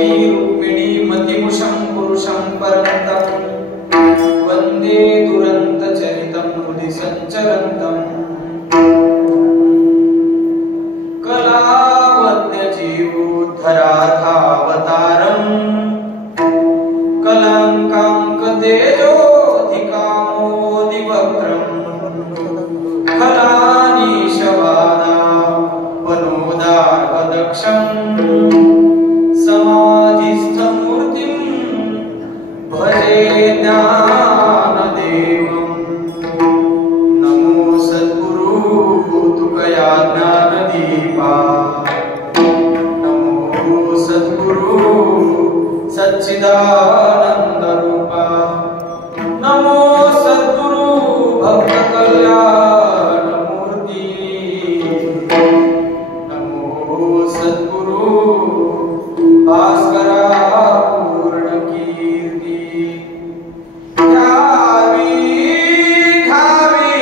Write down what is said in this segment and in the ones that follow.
देवी रुक्मिणी मतिमुषं पुरुषं परन्तं वन्दे दुरन्तचरितं हृदि सञ्चरन्तम् कलावद्यजीवोद्धरार्थावतारम् कलङ्काङ्कतेजोऽधिकामोदिवक्त्रम् खलानीशवादापनोदार्हदक्षम् समाधिस्थमूर्तिं भजे ज्ञानदेवम् नमो सद्गुरु तुकया ज्ञानदीपा नमो सद्गुरु सच्चिदानंद रूपा नमो सद्गुरु भक्त कल्याण मूर्ति नमो सद्गुरु भास्करा पूर्ण कीर्ति घ्यावी घ्यावी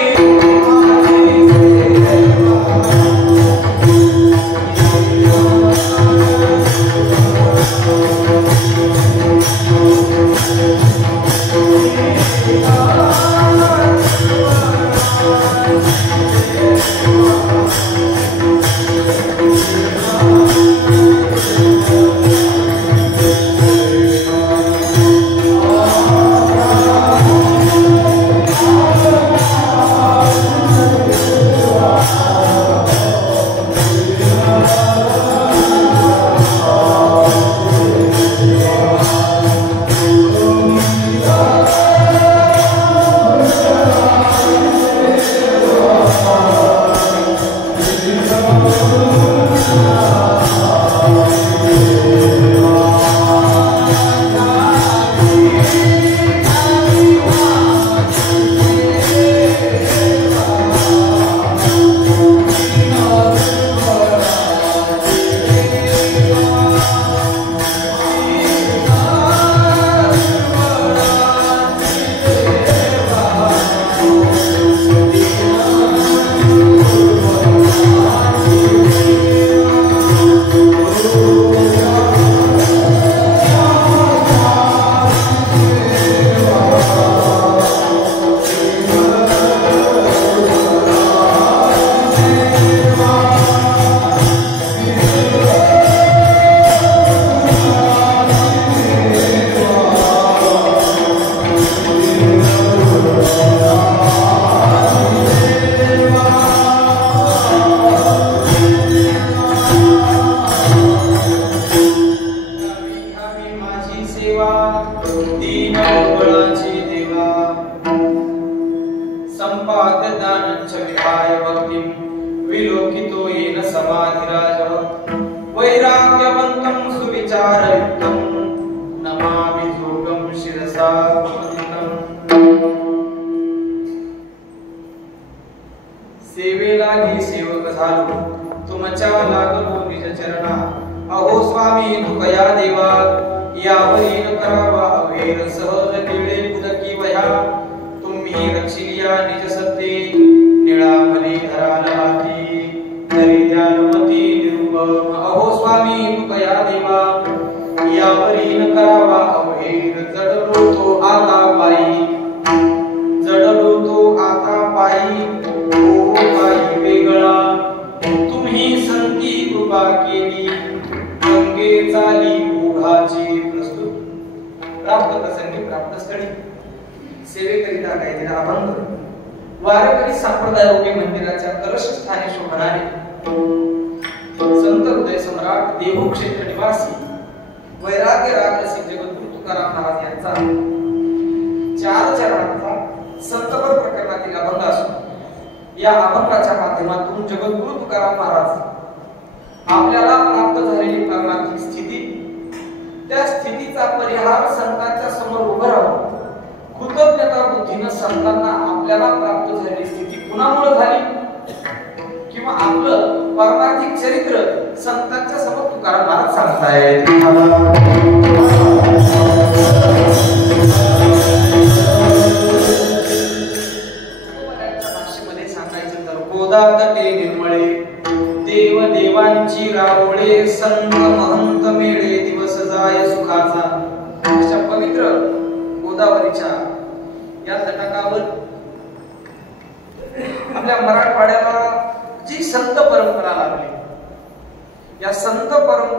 देव देवांची रावळे संत महंत मेळे दिवस जाय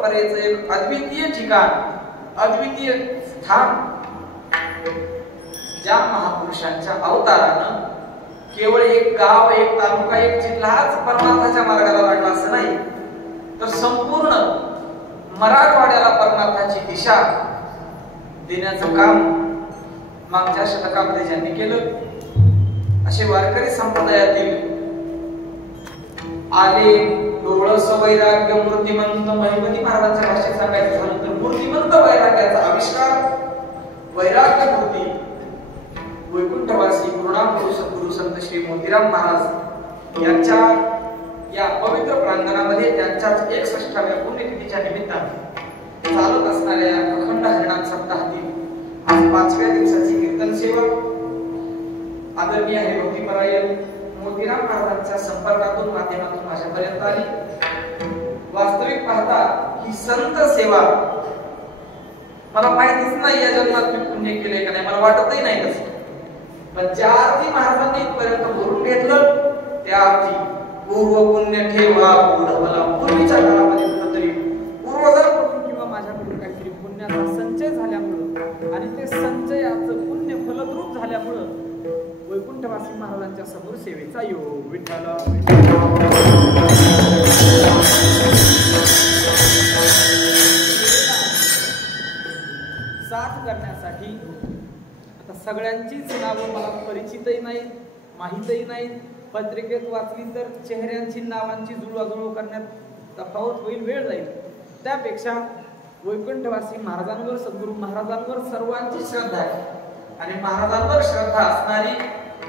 परंपरेचं एक अद्वितीय ठिकाण, अद्वितीय स्थान, ज्या महापुरुषांच्या अवतारानं केवळ एक गाव, एक तालुका, एक जिल्हाच परमार्थाच्या मार्गाला लागला असं नाही, तर संपूर्ण मराठवाड्याला परमार्थाची दिशा देण्याचं काम मागच्या शतकामध्ये ज्यांनी केलं असे वारकरी संप्रदायातील आले डोळस वैराग्य मूर्तिमंत महिमती महाराजांच्या भाषेत सांगायचं झालं तर मूर्तिमंत वैराग्याचा आविष्कार, वैराग्य मूर्ती वैकुंठवासी गुरुनाम गुरु संत श्री मोतीराम महाराज यांच्या या पवित्र प्रांगणामध्ये त्यांच्याच 61व्या पुण्यतिथीच्या निमित्ताने चालत असणाऱ्या अखंड हरिनाम सप्ताहातील आज 5व्या दिवसाची कीर्तन सेवा आदरणीय हरिभक्तीपरायण मोतीराम महाराजांच्या संपर्कातून माध्यमातून माझ्यापर्यंत आली। वास्तविक पाहता ही संत सेवा मला माहितीच नाही या जन्मात मी पुण्य केले का नाही, मला वाटतही नाही तसं, पण ज्या अर्थी महाराजांनी इथपर्यंत बोलून घेतलं त्या अर्थी पूर्व पुण्य ठेवा मला पूर्वीच्या काळामध्ये कुठेतरी पूर्वजांकडून किंवा माझ्याकडून काहीतरी पुण्याचा संचय झाल्यामुळं आणि ते संचयाचं पुण्य फलद्रूप झाल्यामुळं वैकुंठवासी महाराजांच्या समोर सेवेचा योग विठ्ठल साथ करण्यासाठी आता सगळ्यांचीच नावं मला परिचितही नाहीत, माहीतही नाहीत, पत्रिकेत वाचली तर चेहऱ्यांची नावांची जुळवाजुळव करण्यात तफावत होईल, वेळ जाईल, त्यापेक्षा वैकुंठवासी महाराजांवर सद्गुरू महाराजांवर सर्वांची श्रद्धा आहे आणि महाराजांवर श्रद्धा असणारी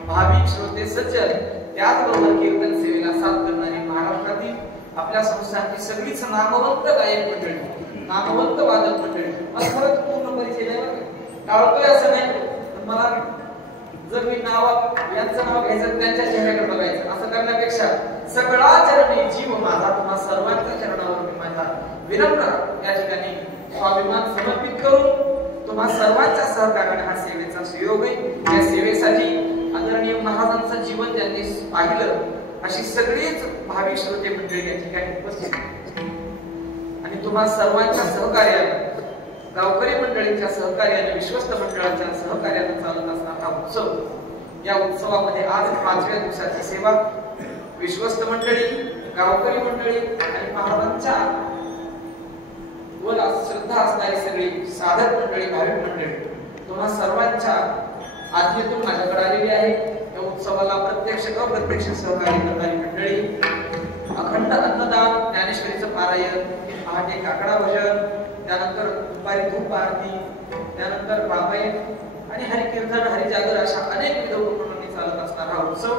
भाविक श्रोते सज्जन त्याचबरोबर कीर्तन सेवेला साथ करणारी महाराष्ट्रातील आपल्या संस्थांची सगळीच नामवंत गायक मंडळी, नामवंत वादक मंडळी, मला खरंच पूर्ण परिचय नाही टाळतोय असं नाही, पण मला जर मी यांचं नाव घ्यायचं त्यांच्या चेहऱ्याकडे बघायचं असं करण्यापेक्षा सगळा चरणी जीव माझा तुम्हा सर्वांच्या चरणावर मी माझा विनम्र या ठिकाणी स्वाभिमान समर्पित करून तुम्हा सर्वांच्या सहकार्याने हा सेवेचा सुयोग आहे। या सेवेसाठी आदरणीय महाराजांचं जीवन ज्यांनी पाहिलं अशी सगळीच भाविक श्रोते मंडळी या ठिकाणी उपस्थित आणि तुम्हा सर्वांच्या सहकार्याने, गावकरी मंडळींच्या सहकार्याने, विश्वस्त मंडळाच्या सहकार्याने चालत असणारा हा उत्सव, या उत्सवामध्ये आज 5व्या दिवसाची सेवा विश्वस्त मंडळी, गावकरी मंडळी आणि महाराजांच्या वर श्रद्धा असणारी सगळी साधक मंडळी, भाविक मंडळी तुम्हा सर्वांच्या आज्ञेतून माझ्याकडे आलेली आहे। या उत्सवाला प्रत्यक्ष अप्रत्यक्ष सहकार्य करणारी मंडळी, अखंड अन्नदान, ज्ञानेश्वरीचं पारायण, पहाटे काकडा भजन, त्यानंतर दुपारी धूप आरती, त्यानंतर रामायण आणि हरिकीर्तन, हरिजागर अशा अनेक विविध उपक्रमांनी चालत असणारा हा उत्सव,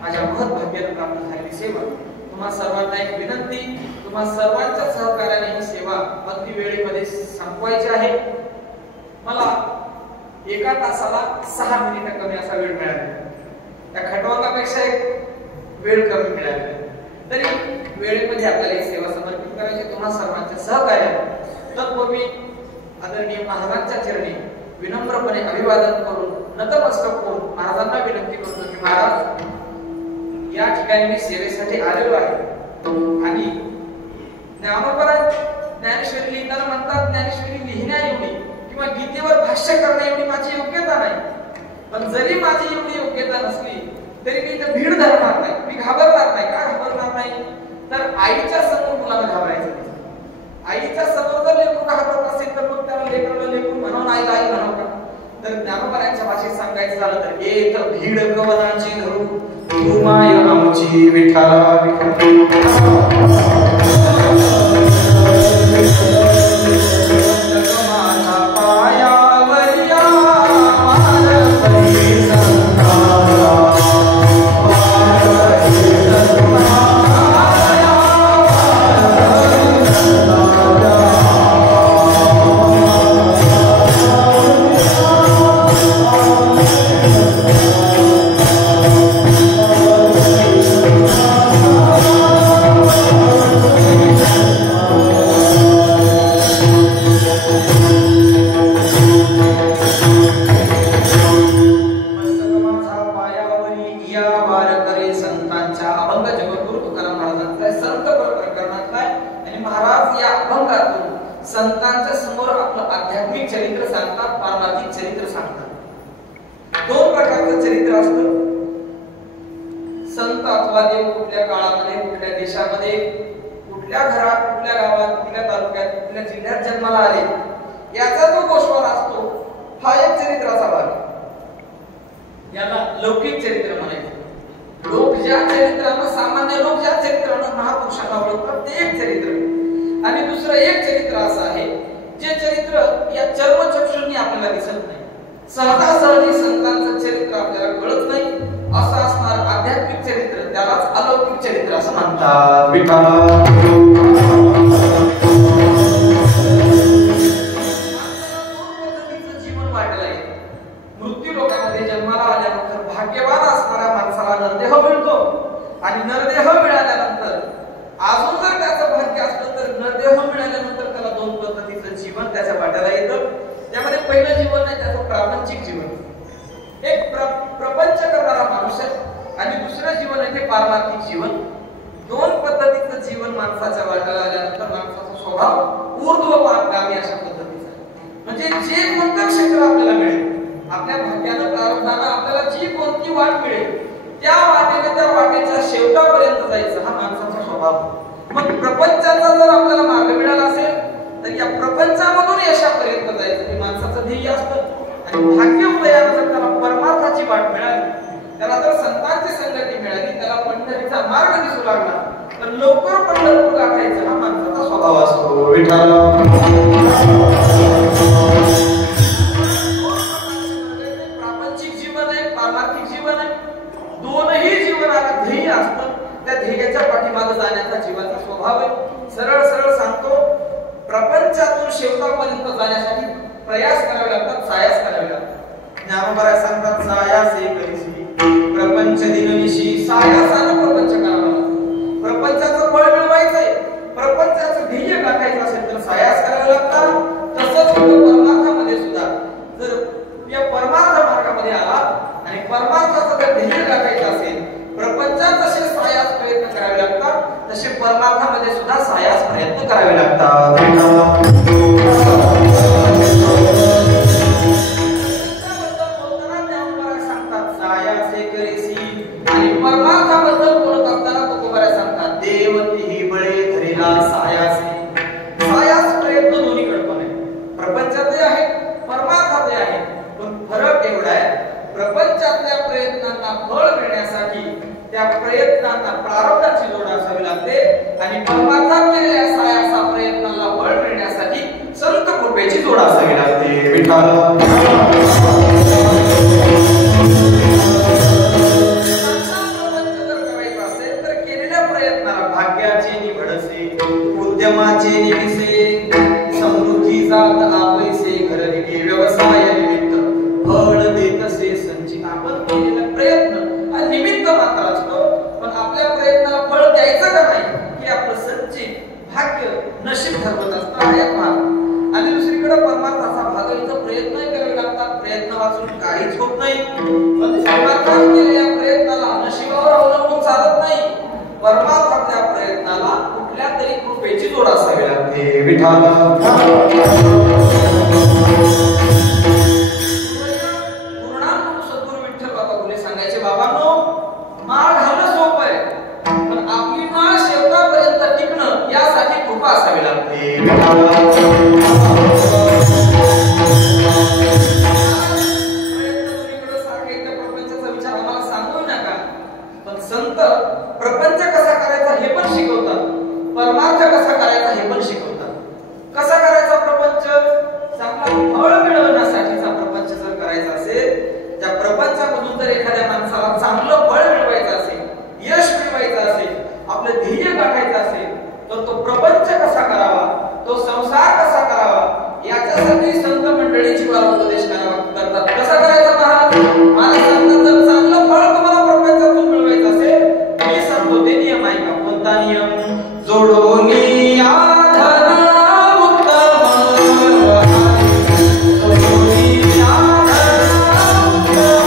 माझ्या महत् भाग्याने प्राप्त झालेली सेवा, तुम्हा सर्वांना एक विनंती, तुम्हा सर्वांच्या सहकार्याने ही सेवा अगदी वेळेमध्ये संपवायची आहे। मला एका तासाला 6 मिनिटं कमी असा वेळ मिळाला, त्या खटवांगापेक्षा एक वेळ कमी मिळाला, तरी वेळेमध्ये आपल्याला ही सेवा समर्पित करायची तुम्हा सर्वांच्या सहकार्याने। तत्पूर्वी आदरणीय महाराजांच्या चरणी विनम्रपणे अभिवादन करून नतमस्तक होऊन महाराजांना विनंती करतो की महाराज या ठिकाणी मी सेवेसाठी आलेलो आहे आणि ज्ञानोपरांत ज्ञानेश्वरी लिहिताना म्हणतात ज्ञानेश्वरी लिहिण्या एवढी किंवा गीतेवर भाष्य करण्या एवढी माझी योग्यता नाही, पण जरी माझी एवढी योग्यता नसली तरी मी इथं भीड धरणार नाही, मी घाबरणार नाही। का घाबरणार नाही तर आईच्या समोर मुलाला घाबरायचं नाही, आईच्या समोर जर लेकरू घाबरत असेल तर मग त्याला लेकरू म्हणून आईला आई म्हणावं का? तर ज्ञानोबरांच्या भाषेत सांगायचं झालं तर एक भीड कवनाची धरू तू माय आमची विठ्ठला Oh लौकिक चरित्र सांगतात, पारमार्थिक चरित्र सांगतात. दोन प्रकारचं चरित्र असतं. संत अथवा देव कुठल्या काळामध्ये, कुठल्या देशामध्ये, कुठल्या घरात, कुठल्या गावात, कुठल्या तालुक्यात, कुठल्या जिल्ह्यात जन्माला आले, याचा जो गोषवारा असतो हा एक चरित्राचा भाग. याला लौकिक चरित्र म्हणायचं. लोक ज्या चरित्रानं, सामान्य लोक ज्या चरित्रानं महापुरुषांना ओळखतात ते एक चरित्र. आणि दुसरं एक चरित्र असं आहे जे चरित्र या चर्मचक्षुंनी आपल्याला दिसत नाही. सहजासहजी संतांचं चरित्र आपल्याला कळत नाही असं असणार आध्यात्मिक चरित्र, त्यालाच अलौकिक चरित्र असं म्हणतात. जीवन वाटलं आहे. मृत्यू लोकांमध्ये जन्माला आल्यानंतर भाग्यवान असणाऱ्या माणसाला नरदेह मिळतो आणि नरदेह मिळाल्यानंतर अजून जर त्याचं भाग्य असलं तर नरदेह मिळाल्यानंतर त्याला दोन पद्धतीचं जीवन त्याच्या वाट्याला येतं. त्यामध्ये पहिलं जीवन आहे त्याचं प्रापंचिक जीवन, एक प्रपंच करणारा माणूस आहे, आणि दुसरं जीवन आहे ते पारमार्थिक जीवन. दोन पद्धतीचं जीवन माणसाच्या वाट्याला आल्यानंतर माणसाचा स्वभाव ऊर्ध्वगामी अशा पद्धतीचा. म्हणजे जे कोणतं क्षेत्र आपल्याला मिळेल, आपल्या भाग्यानं प्रारंभानं आपल्याला जी कोणती वाट मिळेल त्या वाटेने त्या वाटेच्या शेवटापर्यंत जायचं हा माणसाचा स्वभाव. मग प्रपंचाचा जर आपल्याला मार्ग मिळाला असेल तर या प्रपंचामधून यशापर्यंत जायचं हे माणसाचं ध्येय असतं. आणि भाग्य उदयानं जर त्याला परमार्थाची वाट मिळाली, त्याला जर संतांची संगती मिळाली, त्याला पंढरीचा मार्ग दिसू लागला तर लवकर पंढरपूर गाठायचा हा माणसाचा स्वभाव असतो. प्रापंचिक जीवन आहे, पारमार्थिक जीवन आहे. दोनही जीवनाला ध्येय असतं. त्या ध्येयाच्या पाठीमागे जाण्याचा जीवाचा स्वभाव आहे. सरळ सरळ सांगतो, प्रपंचातून शेवटापर्यंत जाण्यासाठी प्रयास करावे लागतात, सायास करावे लागतात. ज्ञानोबा सांगतात, सायासे करीसी प्रपंच दिननिशी, सायासानं प्रपंच करावा लागतो. प्रपंचाचं फळ मिळवायचंय, प्रपंचाचं ध्येय गाठायचं असेल तर सायास करावे लागतात. तसंच परमार्थामध्ये सुद्धा जर या परमार्थ मार्गामध्ये आला आणि परमार्थाचं जर ध्येय गाठायचं असेल, प्रपंचात जसे सायास प्रयत्न करावे लागतात तसे परमार्थामध्ये सुद्धा सायास प्रयत्न करावे लागतात. आणि परमार्थाबद्दल बोलत असताना तुकोबारा सांगतात, देवती बळे धरेला सायासे. सायास प्रयत्न दोन्हीकडे पण आहे, प्रपंचातही आहे, परमार्थातही आहे. पण फरक एवढा आहे, प्रपंचातल्या प्रयत्नांना फळ मिळण्यासाठी त्या प्रयत्नांना प्रारब्धाची जोड असावी लागते, आणि परमार्थात केलेल्या सायासा प्रयत्नांना फळ मिळण्यासाठी संत कृपेची जोड असावी लागते. उद्यमाचे निविसे समृद्धी जात आपैसे घरनिधी व्यवसाय निमित्त फळ देतसे संचित. आपण केलेला प्रयत्न हा निमित्त मात्र असतो, पण आपल्या प्रयत्नाला फळ द्यायचं का नाही हे आपलं संचित भाग्य नशीब ठरवत असतं. हा एक भाग. आणि दुसरीकडे परमार्थाचा भाग इथं प्रयत्न करावे लागतात. प्रयत्न वाचून काहीच होत नाही, पण परमार्थात केलेल्या प्रयत्नाला नशिबावर अवलंबून चालत नाही. परमार्थातल्या प्रयत्नाला कुठल्या तरी कृपेची जोड असावी लागते. विठाल पूर्णांग सद्गुरू विठ्ठल बाबा बोले सांगायचे, बाबांनो, माळ घालणं सोपं आहे, पण आपली माळ शेवटापर्यंत टिकणं यासाठी कृपा असावी लागते. प्रपंचाचा विचार आम्हाला सांगू नका, पण संत प्रपंच कसा करायचा हे पण शिकवतात, परमार्थ कसा करायचा हे पण शिकवतात. कसा करायचा प्रपंच, चांगला फळ मिळवण्यासाठीचा प्रपंच जर करायचा असेल, त्या प्रपंचामधून जर एखाद्या माणसाला चांगलं फळ मिळवायचं असेल, यश मिळवायचं असेल, आपलं ध्येय गाठायचं असेल, तर तो प्रपंच कसा करावा, तो संसार कसा करावा, याच्यासाठी संत मंडळी जीवाला उपदेश करतात. कसा करायचा महाराज, मला सांगतात, जर चांगलं फळ तुम्हाला प्रपंचातून मिळवायचं असेल, मी सांगतो ते नियम आहे का. कोणता नियम, जोडोनी आधार उत्तम, जोडोनी आधार उत्तम.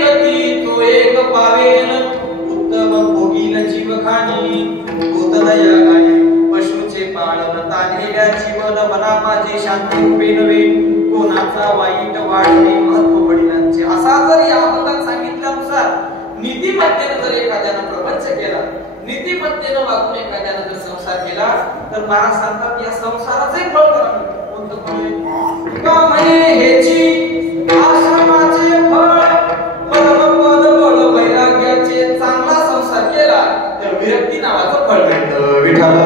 गती तो एक पावेन उत्तम भोगील जीवखानी होत दया गाई पशुचे पालन तानेल्या जीवन बना माझे शांती रूपे नव्हे कोणाचा वाईट वाढणे महत्व वडिलांचे. असा जर या अभंगात सांगितल्यानुसार नीतिमत्तेने जर एखाद्यानं प्रपंच केला, नीतिमत्तेने वागून एखाद्यानं जर संसार केला तर महाराज सांगतात या संसाराचे फळ करा. कोणतं फळ? का म्हणे हेची आश्रमाचे फळ परमपद बळ वैराग्याचे. चांगला संसार केला तर विरक्ती नावाचं फळ मिळतं. विठ्ठल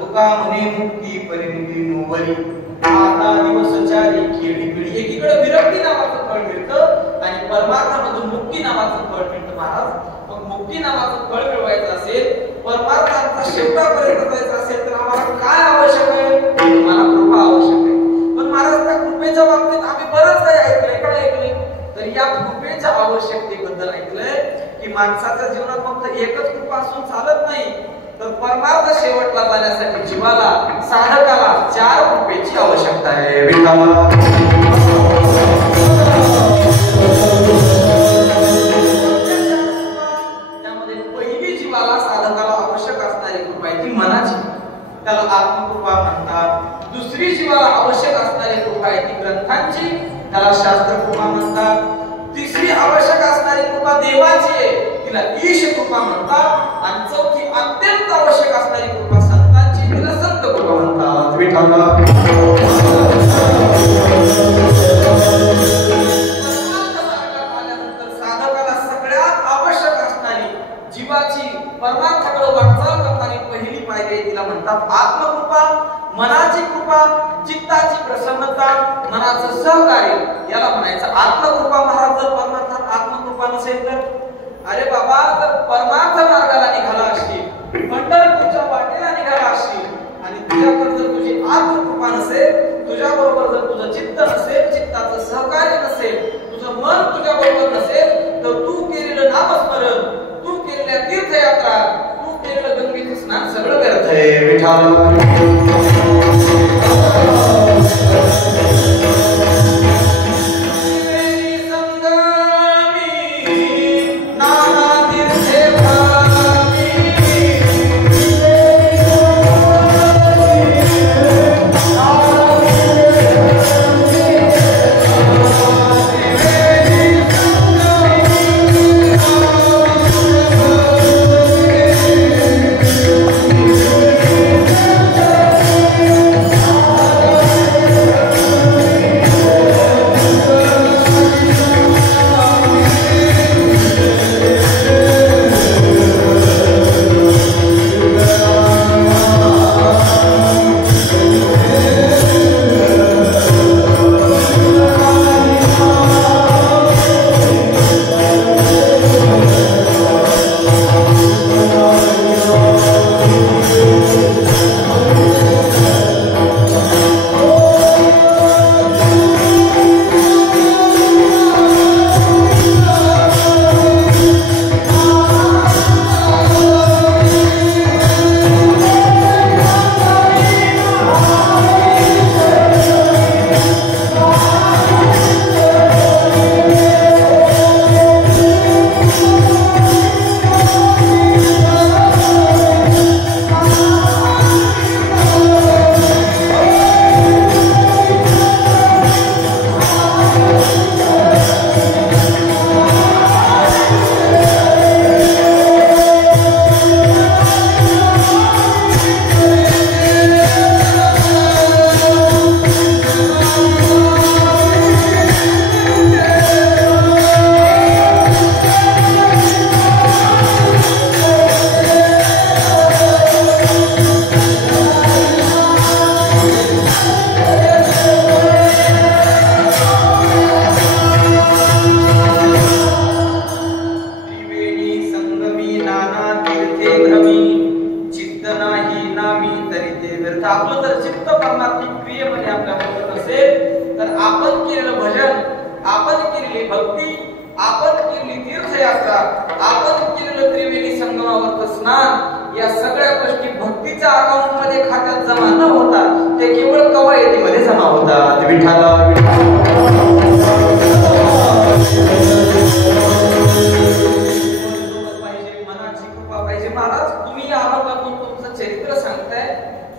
तुका म्हणे मुक्ती परिमुक्ती मोवरी आता दिवसचारी खेळी पिढी. एकीकडे विरक्ती नावाचं फळ मिळतं आणि परमार्थामधून मुक्ती नावाचं फळ मिळतं. महाराज मग मुक्ती नावाचं फळ मिळवायचं असेल, परमार्थाचा शेवटापर्यंत जायचं असेल तर आम्हाला काय आवश्यक आहे? मला कृपा आवश्यक आहे. पण महाराज त्या कृपेच्या बाबतीत आम्ही बरंच काही ऐकलंय. काय ऐकलंय? तर या कृपेच्या आवश्यकतेबद्दल ऐकलंय की माणसाच्या जीवनात फक्त एकच कृपा असून चालत नाही, तर परमार्थ शेवटला जाण्यासाठी जीवाला साधकाला 4 कृपेची आवश्यकता आहे. त्यामध्ये पहिली जीवाला साधकाला आवश्यक असणारी कृपा आहे ती मनाची, त्याला आत्मकृपा म्हणतात. दुसरी जीवाला आवश्यक असणारी कृपा आहे ती ग्रंथांची, त्याला शास्त्रकृपा म्हणतात. तिसरी आवश्यक असणारी कृपा देवाची आहे, तिला ईश कृपा म्हणतात. आणि चौथी अत्यंत आवश्यक असणारी कृपा संतांची, तिला संत कृपा म्हणतात. साधकाला सगळ्यात आवश्यक असणारी जीवाची परमार्थाकडे वाटचाल करणारी पहिली पायरी तिला म्हणतात आत्मकृपा. मनाची कृपा, चित्ताची प्रसन्नता, मनाचं सहकार्य याला म्हणायचं आत्मकृपा. महाराज जर परमार्थात आत्मकृपा नसेल तर अरे बाबा जर परमार्थ मार्गाला निघाला असशील, पंढरपूरच्या वाटेला निघाला असशील आणि तुझ्याकडे जर तुझी आत्मकृपा नसेल, तुझ्या बरोबर जर तुझं चित्त नसेल, चित्ताचं सहकार्य नसेल, तुझं मन तुझ्या बरोबर नसेल तर तू केलेलं नामस्मरण, तू केलेल्या तीर्थयात्रा, तू केलेलं गंगेचं स्नान सगळं व्यर्थ आहे. विठ्ठल आपण केलेली तीर्थयात्रा, आपण केलेलं त्रिवेणी संगमावरचं स्नान, या सगळ्या गोष्टी भक्तीच्या अकाउंट मध्ये खात्यात जमा न होता ते केवळ कवायतीमध्ये जमा होतात. विठ्ठला पाहिजे, मनाची कृपा पाहिजे. महाराज तुम्ही या अभंगातून तुमचं चरित्र सांगताय.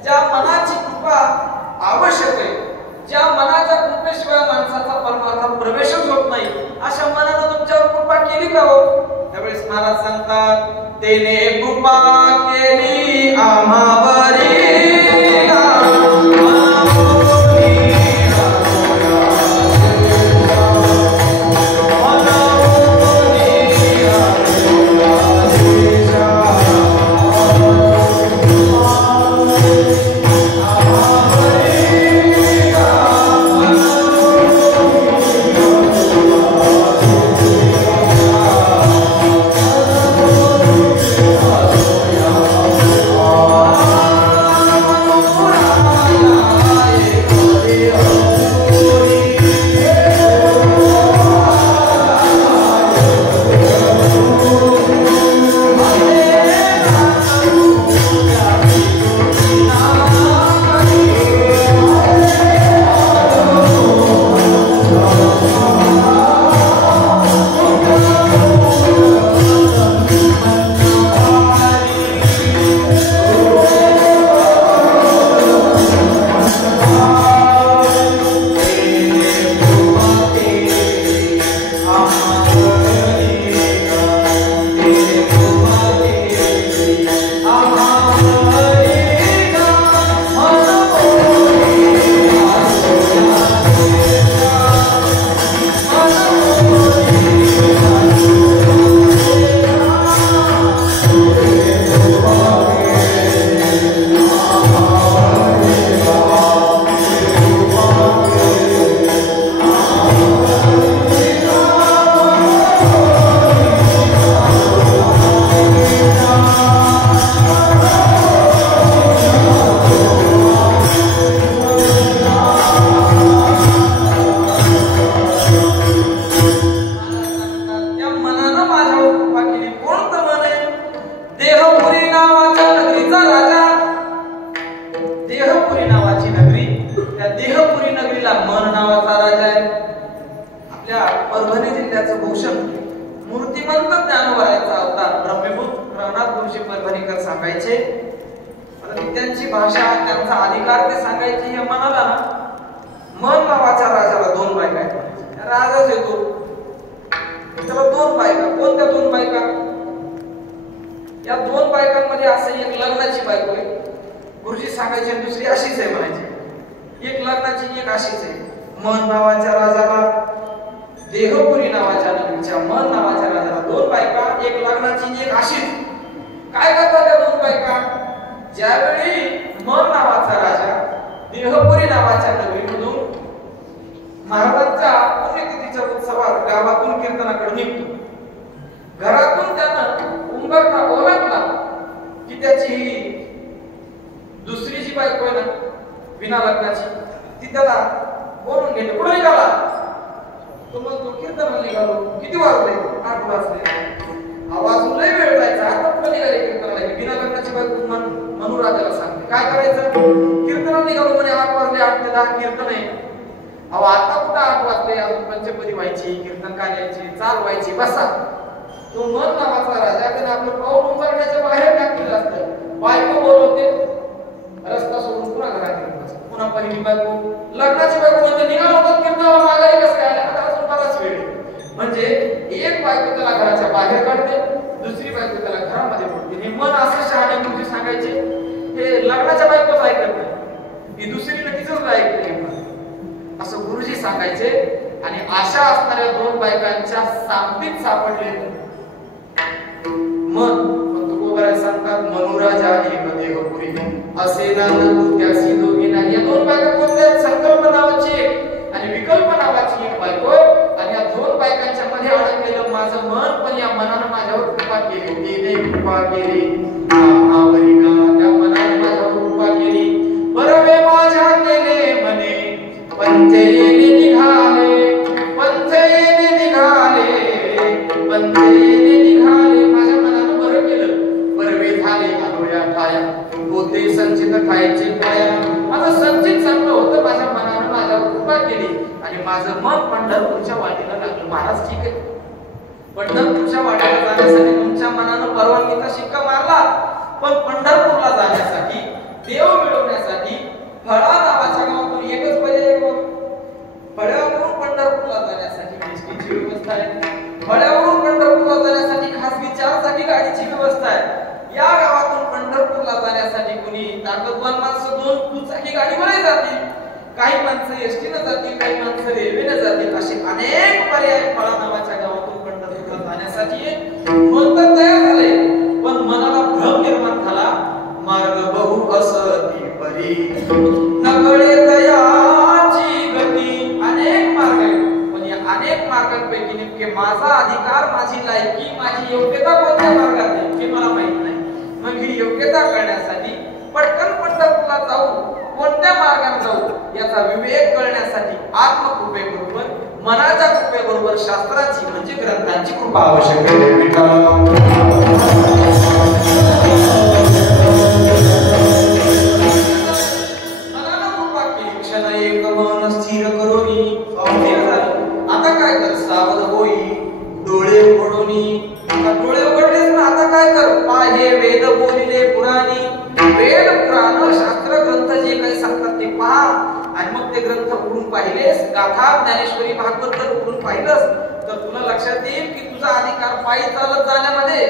ज्या मनाची कृपा आवश्यक आहे, ज्या मनाच्या कृपेशिवाय माणसाचा परमार्थात प्रवेशच होत नाही, अशा मनानं तुमच्यावर कृपा केली का हो? त्यावेळेस महाराज सांगतात, तेने कृपा केली आम्हावरी, त्यांची भाषा, त्यांचा अधिकार ते सांगायचे. हे मनाला ना, मन नावाच्या राजाला 2 बायका आहेत. राजाच येतो, त्याला 2 बायका. कोणत्या 2 बायका? या 2 बायकांमध्ये असं एक लग्नाची बायको आहे, गुरुजी सांगायचे, दुसरी अशीच आहे म्हणायची. एक लग्नाची, एक अशीच आहे. मन नावाच्या राजाला, देहपुरी नावाच्या नगरीच्या मन नावाच्या राजाला 2 बायका, एक लग्नाची, एक अशीच. काय करतात त्या 2 बायका? ज्यावेळी मन नावाचा राजा देहपुरी नावाच्या नगरीमधून महाराजांच्या पुण्यतिथीच्या उत्सवात गावातून कीर्तनाकडे निघतो, घरातून त्यानं उंबरठा ओलांडला की त्याची दुसरी जी बायको आहे ना, विना लग्नाची, ती त्याला बोलून घेते. कुठे निघाला? तो म्हणतो कीर्तनाला निघालो. किती वाजले? 8 वाजले. आवाज लय वेळ जायचा, आता कुठे निघाले कीर्तनाला? विना लग्नाची बायको मनुराजाला सांगते, काय करायचं? कीर्तनाला निघालो म्हणे, 8 वाजले, 8 ते 10 कीर्तन आहे. अहो आता कुठं 8 वाजले? अजून पंचपदी व्हायची, कीर्तन काढायची, चाल व्हायची, बसा. तो मन नावाचा राजा त्याने आपलं पाऊल उंबरठ्याच्या बाहेर टाकलेलं असतं. बायको बोलवते, रस्ता सोडून पुन्हा घरात येतो. पुन्हा पहिली बायको, लग्नाची बायको म्हणते निघालो होतो कीर्तनाला, माघारी कसं काय? आता अजून बराच वेळ. म्हणजे एक बायको त्याला घराच्या बाहेर काढते, दुसरी बायको त्याला घरामध्ये बोलते. हे मन असं शहाणे गुरुजी सांगायचे, हे लग्नाच्या बायकोच ऐकत नाही, ही दुसरी नक्कीच ऐकत नाही असं गुरुजी सांगायचे. आणि अशा असणाऱ्या 2 बायकांच्या सामतीत सापडले मन. तुकोबाराय सांगतात, मनुराजा एक देहपुरी असे नांद त्यासी दोघी नाही. या 2 बायका कोणत्या? संकल्प नावाची आणि विकल्प नावाची एक बायको. आणि या 2 बायकांच्या मध्ये अडकलेलं माझं मन, पण या मनानं माझ्यावर कृपा केली. तिने कृपा केली आम्हावरिका, त्या मनाने माझ्यावर कृपा केली. बरवे माझ्या केले मने पंचयेने निघाले, पंचयेने निघाले खायचे पोळ्या. माझं संचित चांगलं होतं, माझ्या मनानं माझ्यावर कृपा केली आणि माझं मन पंढरपूरच्या वाटेला लागलं. महाराज ठीक आहे, पंढरपूरच्या वाटेला जाण्यासाठी तुमच्या मनानं परवानगीचा शिक्का मारला, पण पंढरपूरला जाण्यासाठी, देव मिळवण्यासाठी फळा नावाच्या गावातून एकच पर्याय आहे. फळ्यावरून पंढरपूरला जाण्यासाठी एसटीची व्यवस्था आहे, फळ्यावरून पंढरपूरला जाण्यासाठी खासगी 4 चाकी गाडीची व्यवस्था आहे. या गावातून पंढरपूरला जाण्यासाठी कोणी ताकदवान माणसं 2 दुचाकी गाडीवरही जातील, काही माणसं एसटीने जातील, काही माणसं रेल्वेने जातील. असे अनेक पर्याय फळा नावाच्या गावातून पंढरपूरला जाण्यासाठी मन तर तयार झाले, पण मनाला भ्रम निर्माण झाला. मार्ग बहु असती परी नकळे दयाची गती. अनेक मार्ग आहेत, पण या अनेक मार्गांपैकी नेमके माझा अधिकार, माझी लायकी, माझी योग्यता कोणत्या मार्गात आहे हे मला माहित नाही. मग ही योग्यता कळण्यासाठी पटकन पंढरपूरला जाऊ, कोणत्या मार्गाने जाऊ याचा विवेक कळण्यासाठी आत्मकृपेबरोबर, मनाच्या कृपेबरोबर शास्त्राची म्हणजे ग्रंथांची कृपा आवश्यक आहे. स्थिर करोनी आता काय कर, सावध होई डोळे उघडोनी. डोळे उघडलेच ना, आता काय कर, पाहे वेद बोलिले पुराणी. वेद पुराण शास्त्र ग्रंथ जे काही सांगतात ते पहा आणि मग ते ग्रंथ उघडून पाहिलेस, गाथा ज्ञानेश्वरी भागवत जर उघडून पाहिलंस तर तुला लक्षात येईल की तुझा अधिकार पायी चालत जाण्यामध्ये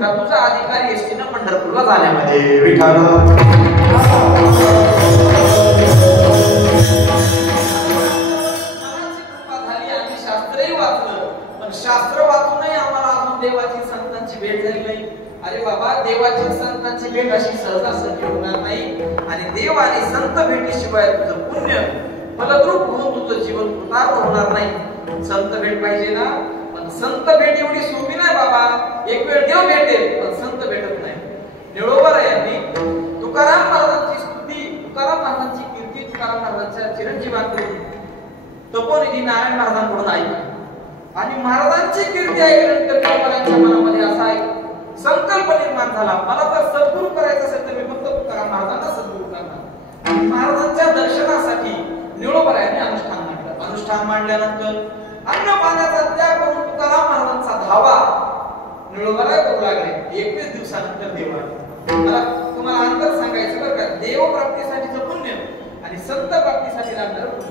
का तुझा अधिकार एसटीने पंढरपूरला जाण्यामध्ये. विठाला शास्त्र वाचूनही आम्हाला अजून देवाची संतांची भेट झाली नाही. अरे बाबा, देवाची संतांची भेट अशी सहजासहजी होणार नाही आणि देव आणि संत भेटीशिवाय तुझं पुण्य फलद्रूप होऊन तुझं जीवन कृतार्थ होणार नाही. संत भेट पाहिजे ना, पण संत भेट एवढी सोपी नाही बाबा. एक वेळ देव भेटेल पण संत भेटत नाही. निळोबर आहे यांनी तुकाराम महाराजांची स्तुती, तुकाराम महाराजांची कीर्ती, तुकाराम महाराजांच्या चिरंजीवांकडून तपोनिधी नारायण महाराजांकडून ऐकली आणि महाराजांची कीर्ती ऐकल्यानंतर निळोबरांच्या मनामध्ये असा एक संकल्प निर्माण झाला, मला तर सद्गुरू करायचं असेल तर मी फक्त तुकाराम महाराजांना सद्गुरू करणार. आणि महाराजांच्या दर्शनासाठी निळोबरायांनी अनुष्ठान मांडलं. अनुष्ठान मांडल्यानंतर अन्न पाण्याचा त्याग करून तुकाराम महाराजांचा धावा निळोबराय करू लागले. 21 दिवसानंतर देव आले. मला तुम्हाला अंतर सांगायचं बरं का, देव प्राप्तीसाठीचं पुण्य आणि संत प्राप्तीसाठी लागणारं पुण्य.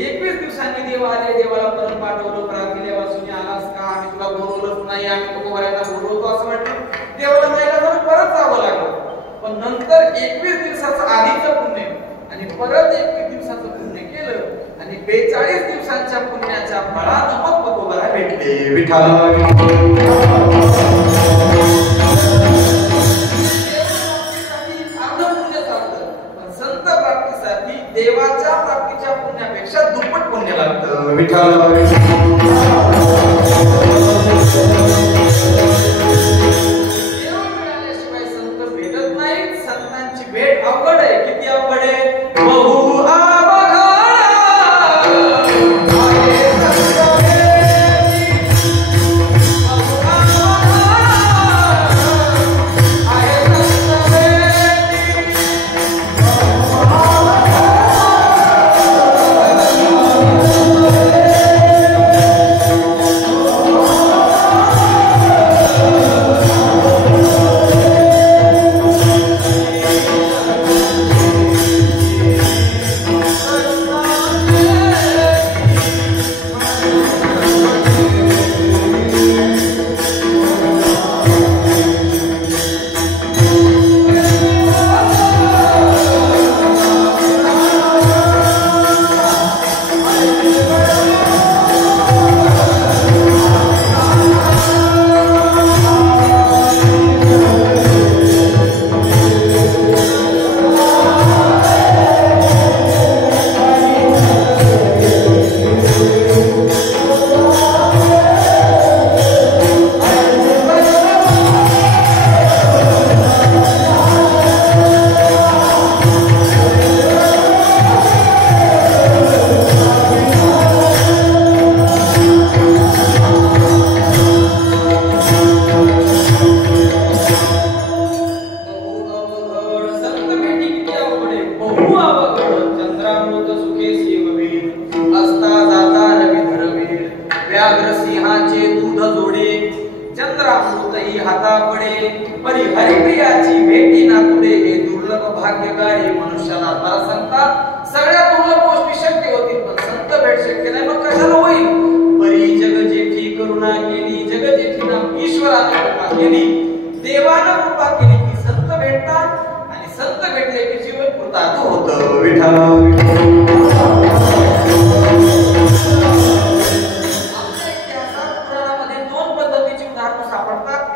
21 दिवसांनी देव आले, देवाला परत पाठवलं. प्रार्थी देवासून आलास का, आम्ही तुला बोलवलंच नाही, आम्ही तुकोबारायांना बोलवतो असं म्हटलं. देवाला माहिला तर परत जावं लागलं. पण नंतर 21 दिवसाचं आधीचं पुण्य आणि परत 21 दिवसाचं पुण्य केलं आणि 42 दिवसांच्या पुण्याच्या फळानं मग तुकोबारा भेटले. विठाला संत प्राप्तीसाठी देवाच्या प्राप्तीच्या पुण्यापेक्षा दुप्पट पुण्य लागतं. विठाला देव मिळाल्याशिवाय संत भेटत नाहीत. संतांची भेट अवघड आहे. किती अवघड आहे, बहु अवघड पडे परी हरिप्रियाची भेटी ना पुढे हे दुर्लभ भाग्य गाडी मनुष्याला मला सांगता सगळ्या दुर्लभ गोष्टी शक्य होतील पण संत भेट शक्य नाही मग कशाला होईल परी जग जेठी करुणा केली जग जेठी नाम ईश्वराने कृपा केली देवानं कृपा केली की संत भेटतात आणि संत भेटले की जीवन कृतार्थ होतं विठ्ठल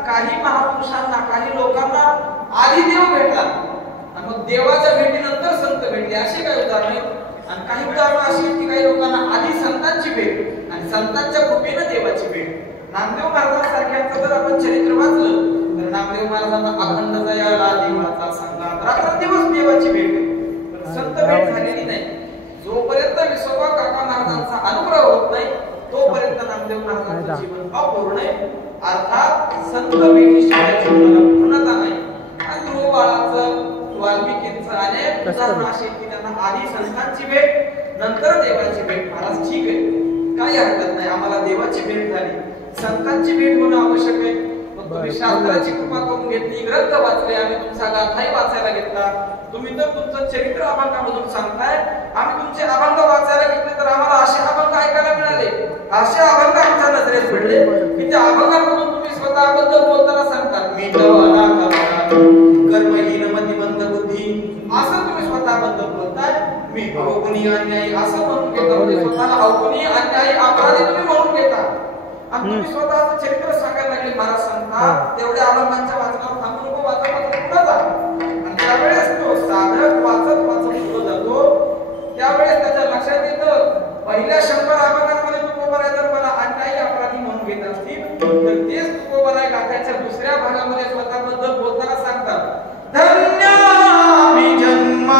काही महापुरुषांना काही लोकांना आधी देव भेटला आणि मग देवाच्या भेटीनंतर संत भेटले असे काही उदाहरण आणि काही उदाहरण अशी की काही लोकांना आधी संतांची भेट आणि संतांच्या कृपेने देवाची भेट नामदेव महाराजांसारख्यांचं जर आपण चरित्र वाचलं तर नामदेव महाराजांना अखंड दयाला देवाचा संगात रात्रंदिवस देवाची भेट पण संत भेट झालेली नाही जोपर्यंत विसोबा काका महाराजांचा अनुग्रह होत नाही तोपर्यंत नामदेव महाराजांचं जीवन अपूर्ण आहे अर्थात संत भेटीशिवाय जीवनाला पूर्णता नाही आणि ध्रुवबाळाचं वाल्मिकींचं अनेक उदाहरण असे की त्यांना आधी संतांची भेट नंतर देवाची भेट महाराज ठीक आहे काही हरकत नाही आम्हाला देवाची भेट झाली संतांची भेट होणं आवश्यक आहे मग तुम्ही शास्त्राची कृपा करून घेतली ग्रंथ वाचले आम्ही तुमचा गाथाही वाचायला घेतला तुम्ही तर तुमचं चरित्र अभंगामधून सांगताय आम्ही तुमचे अभंग वाचायला घेतले तर आम्हाला असे अभंग ऐकायला मिळाले असे अभंग आमच्या नजरेत पडले की त्या अभंगामधून तुम्ही स्वतःबद्दल बोलताना सांगतात मी कर्महीन मतिमंद बुद्धी असं तुम्ही स्वतःबद्दल बोलताय मी अवगुणी अन्यायी असं म्हणून घेता म्हणजे स्वतःला अवगुणी अन्यायी अपराधी तुम्ही म्हणून घेता आणि तुम्ही स्वतःचं चरित्र सांगायला लागले महाराज सांगतात तेवढ्या अभंगांच्या वाचनावर थांबू नको वाचत पुढे जा आणि त्यावेळेस तो साधक वाचत पुढे जातो त्यावेळेस त्याच्या लक्षात येतं पहिल्या 100 अभंगांमध्ये तुकोबाराय जर मला अन्यायी अपराधी म्हणून घेत असतील तर तेच तुकोबाराय गाथ्याच्या दुसऱ्या भागामध्ये स्वतःबद्दल बोलताना सांगतात धन्य मी जन्म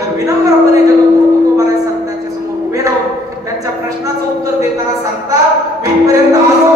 तर विनम्रपणे जगद्गुरु तुकोबाराय संतांच्या समोर उभे राहून त्यांच्या प्रश्नाचं उत्तर देताना सांगतात, मी पर्यंत आलो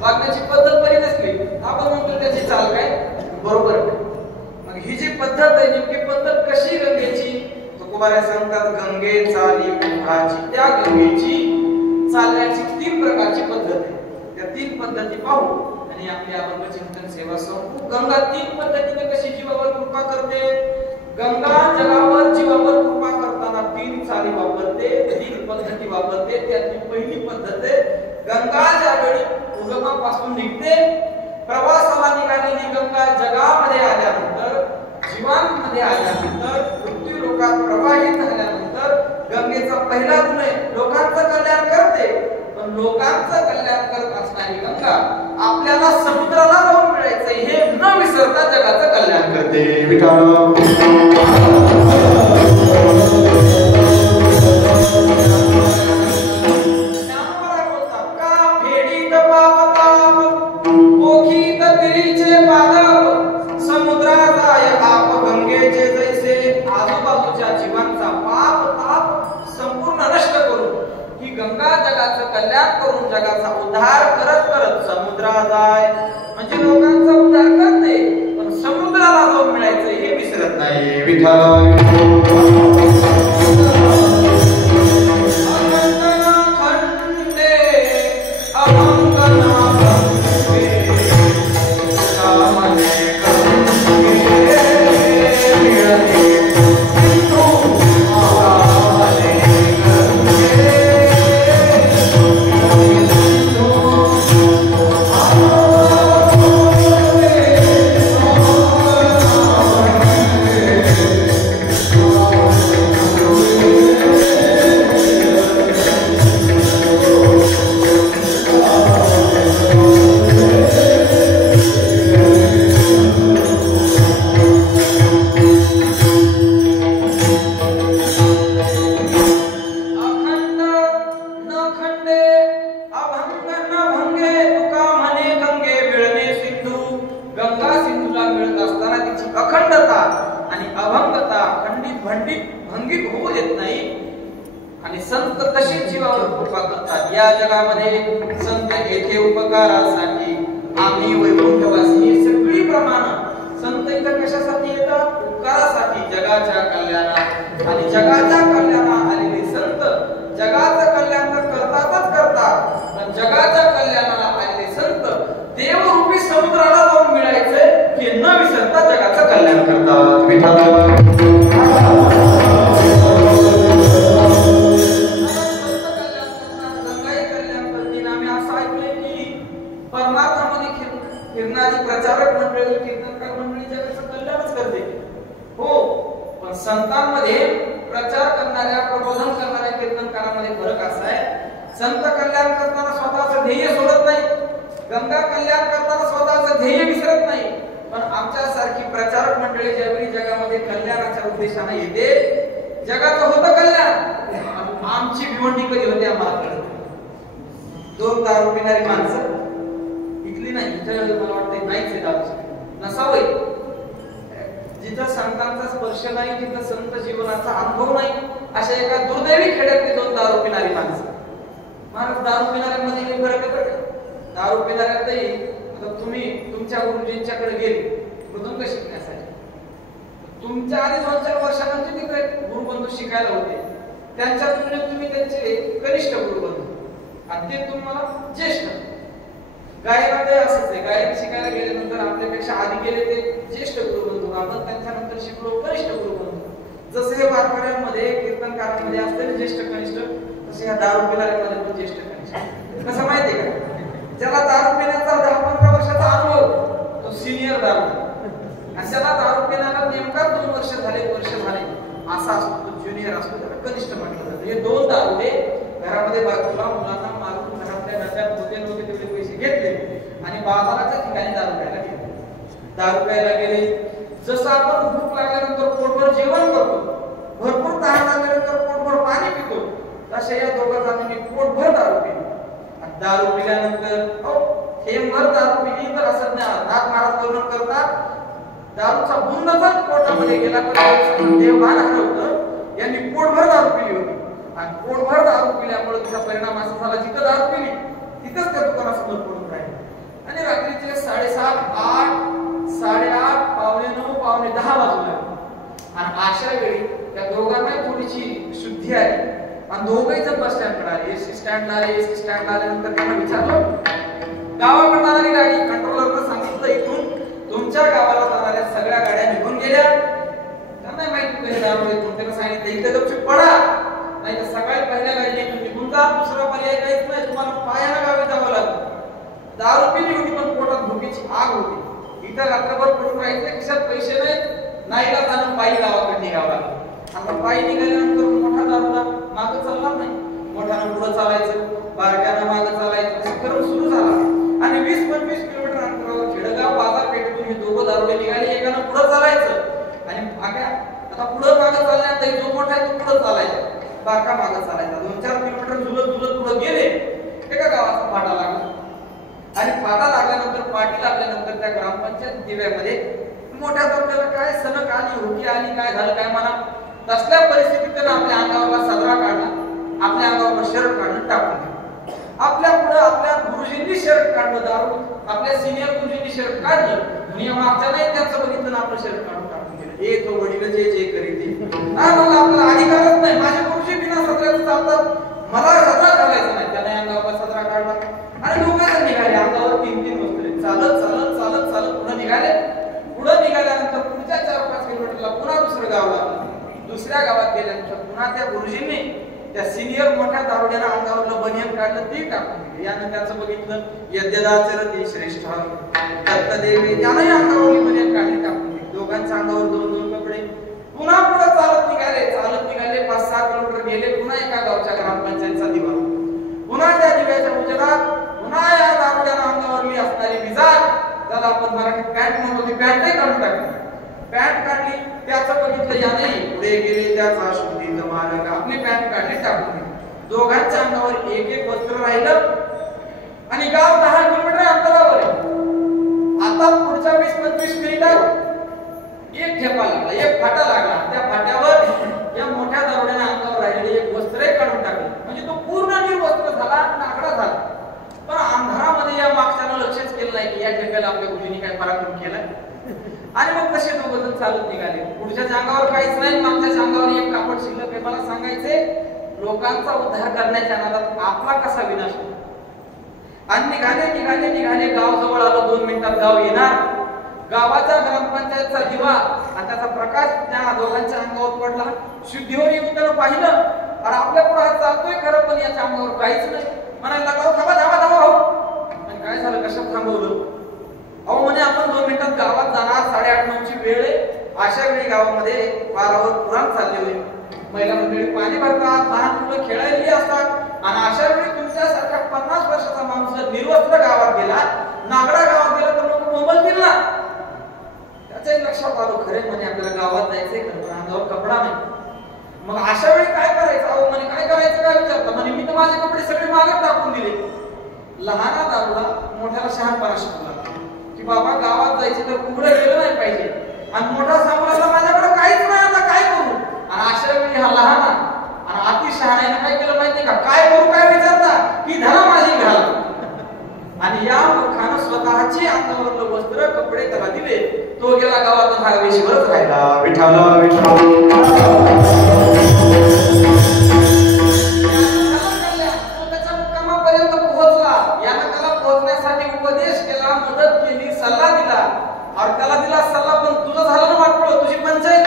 वागण्याची पद्धत बरी नसली आपण म्हणतो त्याची चाल काय बरोबर. मग ही जी पद्धत आहे नेमकी पद्धत कशी गंगेची, तुकोबाराय सांगतात गंगे चाली ओघाची. त्या गंगेची चालण्याची 3 प्रकारची पद्धत आहे. त्या 3 पद्धती पाहू आणि आपली अभंग चिंतन सेवा संपू. गंगा 3 पद्धतीने कशी जीवावर कृपा करते. गंगा जगावर जीवावर कृपा करताना 3 चाली वापरते, 3 पद्धती वापरते. त्यातली पहिली पद्धत आहे गंगा ज्यावेळी उगमापासून निघते, प्रवासाला निघालेली गंगा जगामध्ये आल्यानंतर, जीवांमध्ये आल्यानंतर, पृथ्वी लोकात प्रवाहित झाल्यानंतर गंगेचा पहिला गुण आहे लोकांचं कल्याण करते. पण लोकांचं कल्याण करत असणारी गंगा आपल्याला समुद्राला जाऊन मिळायचं हे न विसरता जगाचं कल्याण करते. समुद्राचा आप गंगेचे जैसे आजूबाजूच्या जीवांचा पाप जगाचं कल्याण करून जगाचा उद्धार करत करत समुद्रात जाय. म्हणजे लोकांचा उद्धार करते पण समुद्राला जाऊन मिळायचं हे विसरत नाही. विठ्ठल गुरुजींनी शर्ट काढलं, दारू आपल्या सिनियर गुरुजींनी शर्ट काढलं, दुनिया मागच्या नाही त्यांचं बघितलं आपलं शर्ट काढून टाकून गेलं. ए तो वडील जे करीत नाही मला आपला अधिकारच नाही. माझे गुरुजी बिना सदराचं चालतात, मला सदरा घालायचं नाही. त्याने अंगावर सदरा काढला आणि दोघं निघाले. अंगावर 3-3 वस्त्रे, चालत चालत चालत चालत पुढे निघाले. पुढे निघाल्यानंतर पुढच्या 4-5 किलोमीटरला पुन्हा दुसरं गाव लागलं. दुसऱ्या गावात गेल्यानंतर पुन्हा त्या गुरुजींनी त्या सिनियर मोठ्या दारुड्याला अंगावरलं बनियन काढलं, ते टाकून दिले. यानं त्याचं बघितलं, यद्यदाचरती श्रेष्ठ दत्तदेवी, यानंही अंगावरली बनियन काढली, टाकून दिली. दोघांच्या अंगावर 2-2 कपडे. पुन्हा पुढे चालत निघाले 5-6 किलोमीटर गेले. पुन्हा एका गावच्या ग्रामपंचायतचा दिवा, पुन्हा त्या दिव्याच्या उजेडात पुन्हा या दारुड्याला अंगावरली असणारी विजार, त्याला आपण मराठीत पॅन्ट म्हणतो, ती पॅन्टही काढून टाकली. पॅन्ट काढली, त्याचं बघितलं, याने पुढे गेले त्याचा शोधित मार्ग, आपली पॅन्ट काढली, टाकून दिली. दोघांच्या अंगावर एक वस्त्र राहिलं आणि गाव 10 किलोमीटर अंतरावर आहे. आता पुढच्या 20-25 मिनिटात एक ठेपा लागला, एक फाटा लागला. त्या फाट्यावर या मोठ्या दारुड्याने अंगावर राहिलेले एक वस्त्र काढून टाकले. म्हणजे तो पूर्ण निर्वस्त्र झाला, नागडा झाला. पण अंधारामध्ये या मागच्यानं लक्षच केलं नाही की या ठेप्याला आपल्या गुरुजींनी काय पराक्रम केलाय. आणि मग कसे दोघं चालत निघाले. पुढच्या अंगावर काहीच नाही, मागच्या अंगावर एक कापड शिल्लक आहे. मला सांगायचे, लोकांचा उद्धार करण्याच्या नादात आपला कसा विनाश होतो. आणि निघाले निघाले निघाले, गाव जवळ आलं. 2 मिनिटात गाव येणार. गावाचा ग्रामपंचायतचा दिवा आणि त्याचा प्रकाश त्या दोघांच्या अंगावर पडला. शुद्धीवर येऊन त्यानं पाहिलं, अरे आपल्या पुढे हात चालतोय खरं, पण याच्या अंगावर काहीच नाही. म्हणायला लागला, थांबा थांबा थांबा भाऊ. आणि काय झालं, कशात थांबवलं? अहो म्हणे आपण 2 मिनिटात गावात जाणार, 8:30-9ची वेळ आहे. अशा वेळी गावामध्ये पारावर पुराण चालले होते. महिला मंडळी पाणी भरतात, लहान मुलं खेळायला असतात. आणि अशा वेळी तुमच्यासारखा 50 वर्षाचा माणूस निर्वस्त्र गावात गेला, नागडा गावात गेला, तर लोक मोबाईल ना. त्याच्याही लक्षात आलं, खरे म्हणे आपल्याला गावात जायचंय, पण अंगावर कपडा नाही. मग अशा वेळी काय करायचं? अहो म्हणे काय करायचं, काय विचारलं. म्हणे मी तर माझे कपडे सगळे मागत टाकून दिले. लहाना दारूला मोठ्याला शहाणपणा शिकवला की बाबा गावात जायचे तर पुढे गेलं नाही पाहिजे. आणि मोठा सांगू लागला, माझ्याकडे काहीच नाही, आता काय करू? आणि अशा वेळी हा लहान आणि अति शहाण्याने काय केलं माहितीये का? काय करू काय विचारता की धरा माझी घाला. आणि या मूर्खानं स्वतःची अंगावरलं वस्त्र कपडे त्याला दिले. तो गेला गावात, हा वेशीवरच राहिला. विठाला मुक्कामापर्यंत पोहोचला. यानं त्याला पोहोचण्यासाठी उपदेश केला, मदत केली, सल्ला दिला. और त्याला दिला सल्ला, पण तुझं झालं ना वाटलं, तुझी पंचायत.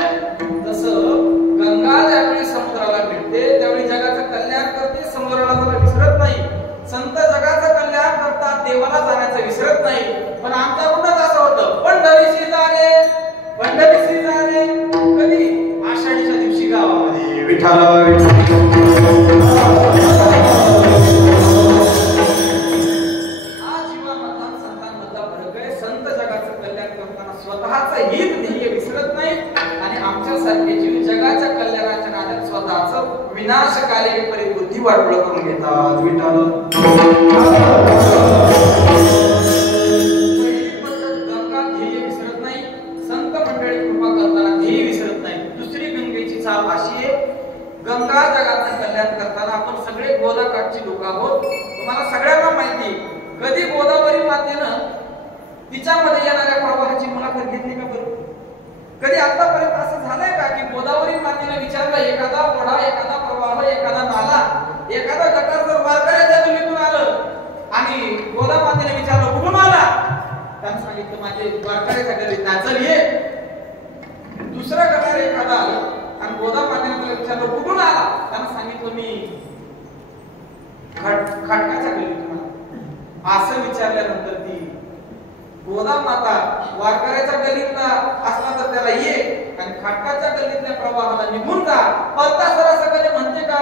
तसं गंगा ज्यावेळी समुद्राला मिळते त्यावेळी जगाचं कल्याण करते, समुद्राला जरा विसरत नाही. संत जगाचं कल्याण करतात, देवाला जाण्याचं विसरत नाही. पण आमच्याकडूनच असं होतं, पंढरीशी जाणे कधी आषाढीच्या दिवशी गावामध्ये विठाला स्वतःचं हित ध्येय विसरत नाही. आणि आमच्यासारखे जीव जगाच्या कल्याणाच्या नादात स्वतःचं विनाशकारी विपरीत बुद्धी वाटोळ करून घेतात. गंगा ध्येय विसरत नाही, संत मंडळी कृपा करताना ध्येय विसरत नाही. दुसरी गंगेची चाल अशी आहे, गंगा जगाचं कल्याण करताना आपण सगळे गोदाकाठची लोक आहोत. तुम्हाला सगळ्यांना माहिती, कधी गोदावरी मातेनं तिच्यामध्ये येणाऱ्या प्रवाहाची मुलाखत घेतली का बरं? कधी आतापर्यंत असं झालंय का की गोदावरी मातेने विचारलं, एखादा ओढा, एखादा प्रवाह, एखादा नाला, एखादा गटार जर वारकऱ्याच्या गल्लीतून आलं आणि गोदा मातेने विचारलं कुठून आला, त्यानं सांगितलं माझे वारकऱ्याच्या गल्लीत नाचल ये. दुसरा गटार एखादा आलं आणि गोदा मातेने त्याला विचारलं कुठून आला, त्यानं सांगितलं मी खडकाच्या गल्लीतून आला. असं विचारल्यानंतर ती गोदा माता वारकऱ्याच्या गल्लीतला असला तर त्याला ये आणि खाटकाच्या गल्लीतल्या प्रवाहाला निघून जा. पलता सरासर कधी म्हणते का?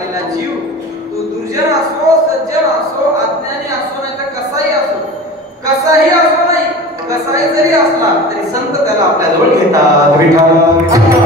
झालेला जीव तो दुर्जन असो सज्जन असो अज्ञानी असो नाही तर कसाही असो नाही कसाही जरी असला तरी संत त्याला आपल्या जवळ घेतात.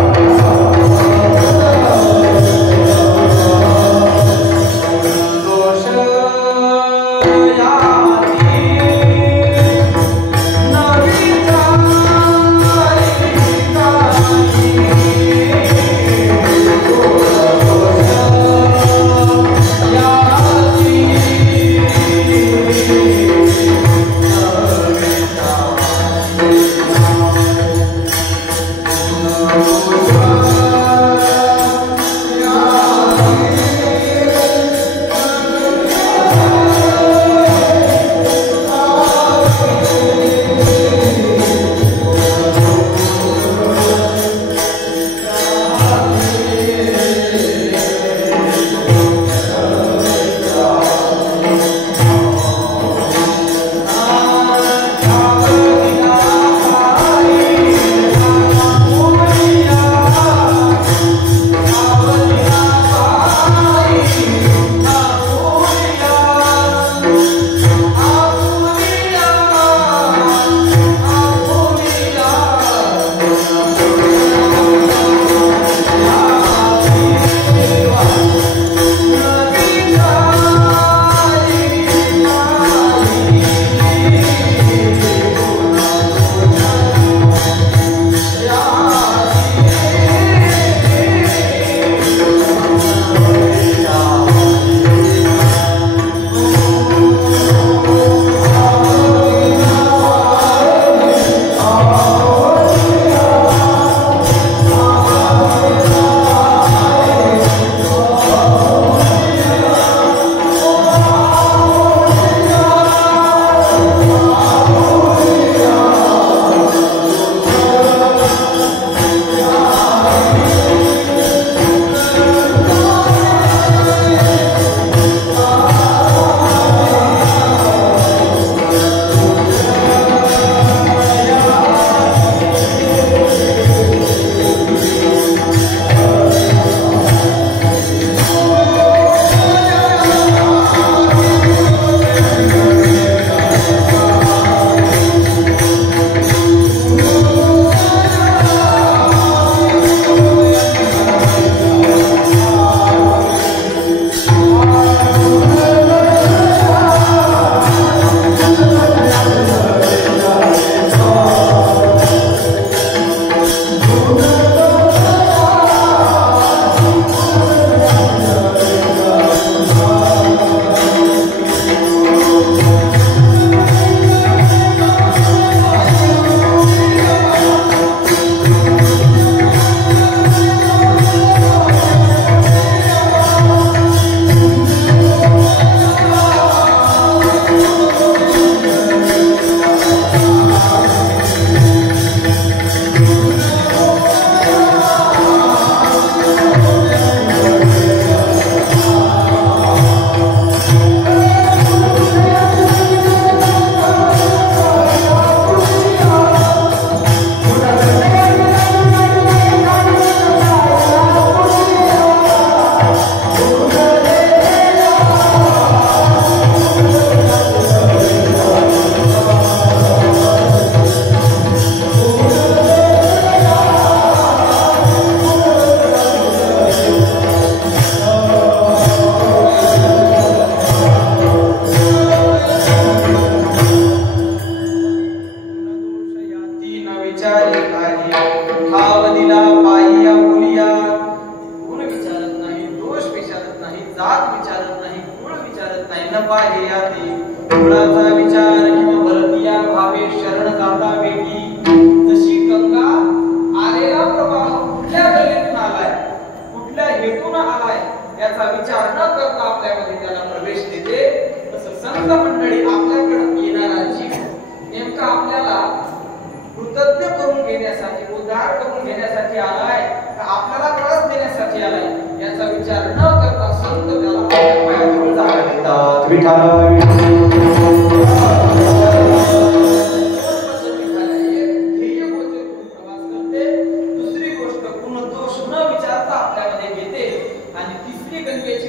आणि तिसरी गंगेची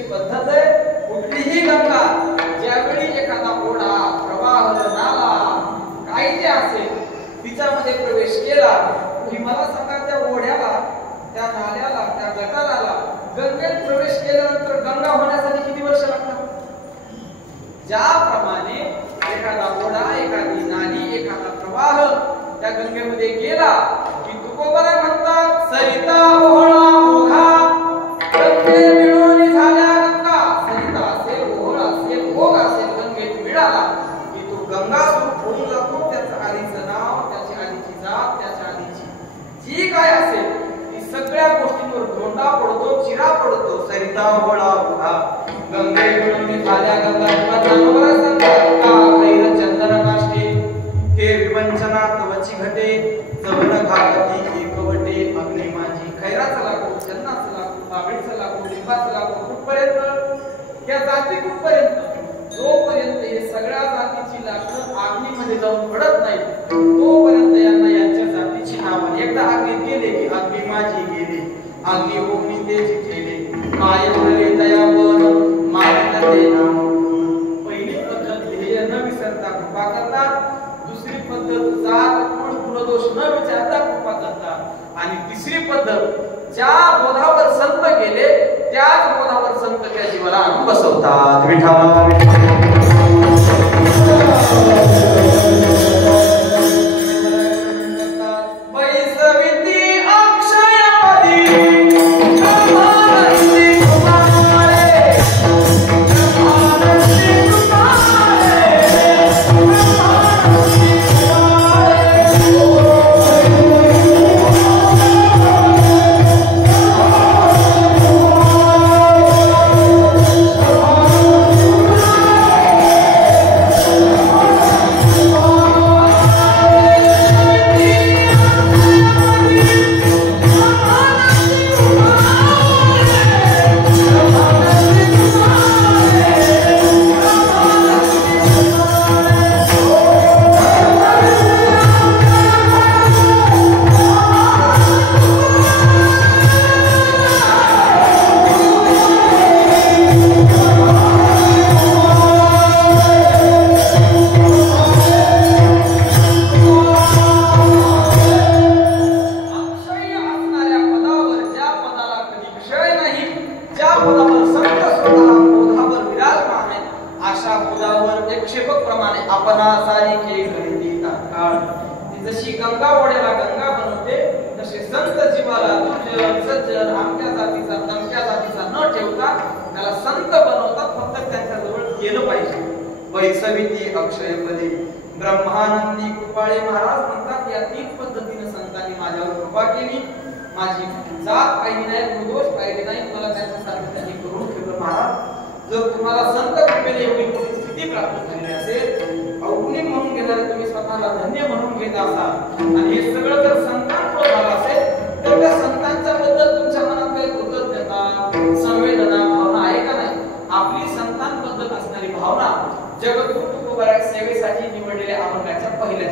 गेला. तुम्ही मला सांगा, त्या ओढ्याला, त्या नाल्याला, त्या गटाराला गंगेत प्रवेश केल्यानंतर गंगा होण्यासाठी किती वर्ष लागतात? ज्याप्रमाणे एखादा ओढा, एखादी नाली, एखादा प्रवाह त्या गंगेमध्ये गेला की तुकोबरा म्हणतात, सरिता ओहळा ओघा गंगे मिळून झाल्या गंगा. सरिता असेल, ओहळ असेल, ओघ असेल, गंगेत मिळाला की तो गंगास्वरूप होऊन जातो. त्याचं आधीचं नाव, त्याची आधीची जात, त्याच्या आधीची जी काय असेल ती सगळ्या गोष्टींवर धोंडा पडतो, चिरा पडतो. सरिता ओहळा ओघा गंगे मिळून झाल्या गंगा. चंदन काष्टे हे विवंचना तवची घटे जवन घागती एकवटे. अग्नी माझी खैराचा लाकूड, चंदनाचं लाकूड, बाबळीचं लाकूड, लिंबाचं लाकूड कुठपर्यंत? या जाती कुठपर्यंत? जोपर्यंत हे सगळ्या जातीची लाकडं अग्नीमध्ये जाऊन पडत नाही तोपर्यंत यांना यांच्या जातीची नावं. एकदा अग्नीत गेले की अग्नी माझी गेले, अग्नी ओमनी तेजी ठेले, काय म्हणले दयावन मानता ते नाम. पहिली पद्धत ध्येय न विसरता कृपा करतात. दुसरी पद्धत जात कुळ कुलदोष न विचारता कृपा करतात. आणि तिसरी पद्धत ज्या बोधावर संत गेले त्याच बोधावर संत त्या जीवाला आणून बसवतात. विठ्ठला जशी गंगा ओढ्याला गंगा बनवते तसे संत जीवाला दुर्जन सज्जन आमच्या जातीचा तमक्या जातीचा न ठेवता त्याला संत बनवतात. फक्त त्यांच्या जवळ गेलं पाहिजे. वैसविती अक्षयपदी ब्रह्मानंदी कृपाळे महाराज म्हणतात, या तीन पद्धतीने संतांनी माझ्यावर कृपा केली. माझी जात पाहिली नाही, निर्दोष पाहिली नाही, मला त्यांच्यासारखं त्यांनी करून ठेवलं. महाराज जर तुम्हाला संत कृपेने एवढी परिस्थिती प्राप्त झाली असेल, अवगुणी म्हणून घेणारे तुम्ही स्वतःला धन्य म्हणून घेत असाल आणि हे सगळं जर संतांमुळे झालं असेल तर त्या संतांच्या बद्दल तुमच्या मनात काही कृतज्ञता, संवेदना, भावना आहे का नाही? आपली संतांबद्दल असणारी भावना जगद्गुरु तुकोबा सेवेसाठी निवडलेल्या अभंगाच्या पहिल्या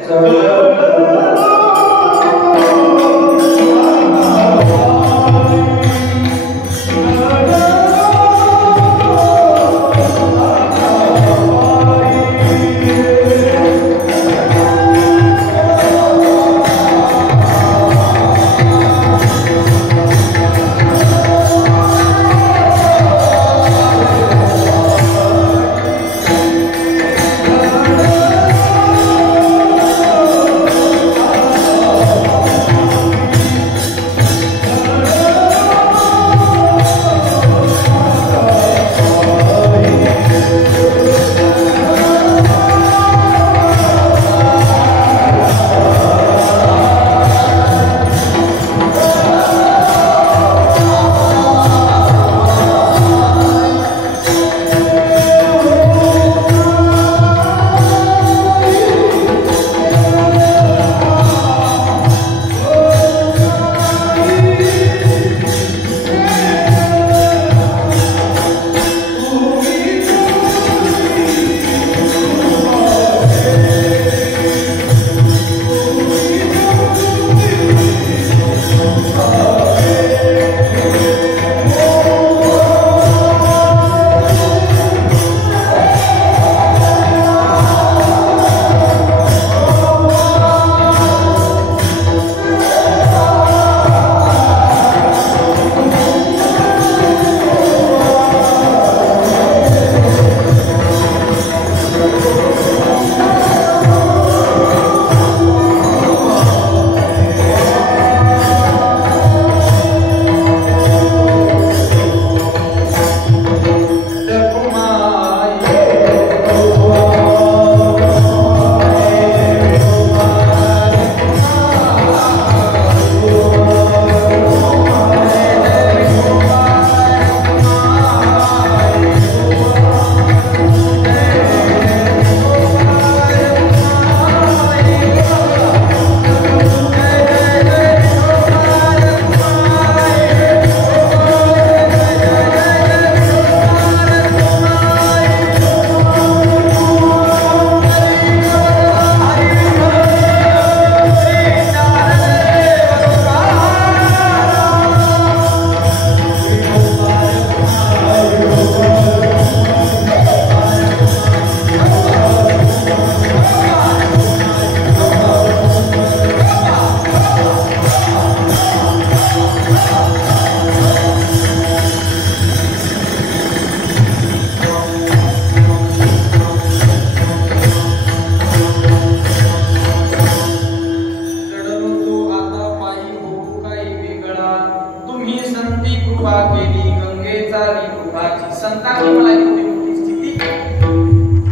सरकारने मला एवढी मोठी स्थिती,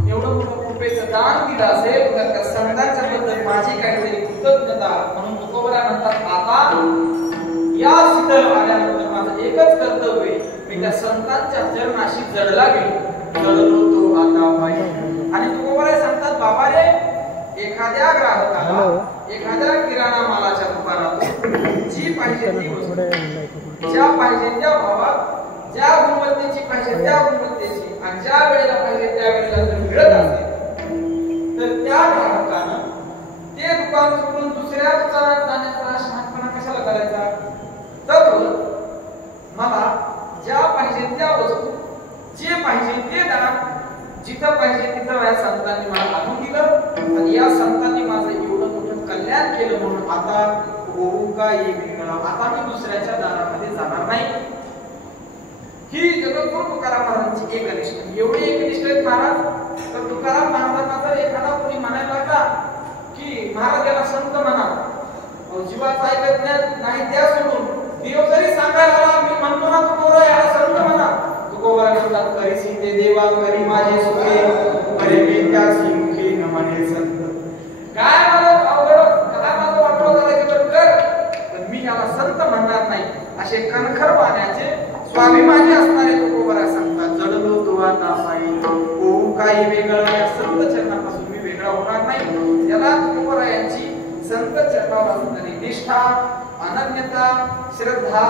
एवढं मोठं कृपेचं दान दिलं असेल तर त्या संतांच्या बद्दल माझी काहीतरी कृतज्ञता म्हणून तुकोबरा म्हणतात, आता या शीतल आल्यानंतर माझं एकच कर्तव्य आहे, मी त्या संतांच्या चरणाशी जडला गेलो, जडलो तो आता पायी. आणि तुकोबरा सांगतात, बाबा रे, एखाद्या ग्राहकाला एखाद्या किराणा मालाच्या दुकानातून जी पाहिजे ती वस्तू ज्या पाहिजे त्या भावात, ज्या गुणवत्तेची पाहिजे त्या गुणवत्तेची आणि ज्या वेळेला पाहिजे त्या वेळेला जर मिळत असेल तर त्या ग्राहकानं ते दुकान सोडून दुसऱ्या दुकानात जाण्याचा शहाणपणा कशाला करायचा. तर मला ज्या पाहिजे त्या वस्तू, जे पाहिजे ते दान, जिथं पाहिजे तिथं या संतांनी मला आणून दिलं आणि या संतांनी माझं एवढं मोठं कल्याण केलं म्हणून आता होऊ का एक वेगळा, आता मी दुसऱ्याच्या दारामध्ये जाणार नाही. ही जगद्गुरु तुकाराम महाराजांची एक अनिष्ठ, एवढी एक अनिष्ठ आहेत महाराज. तर तुकाराम महाराजांना जर एखादा कोणी म्हणायला लागला की महाराज याला संत म्हणा, जीवाचा ऐकत नाही त्या सोडून देव जरी सांगायला आला, मी म्हणतो ना तुकोबरा याला संत म्हणा, तुकोबरा म्हणतात, करीसी ते देवा करी माझे सुखे, अरे मी त्यासी मुखे न म्हणे संत. काय मला अवघड काय माझं वाटलं करायचं तर कर, पण मी याला संत म्हणणार नाही. असे कणखर पाण्याचे स्वाभिमानी असणारे तुकोबरा सांगतात, जडलो तो आता पायी, होऊ काही वेगळं या संत चरणापासून मी वेगळा होणार नाही. याला तुकोबरा यांची संत चरणावर असणारी निष्ठा, अनन्यता, श्रद्धा,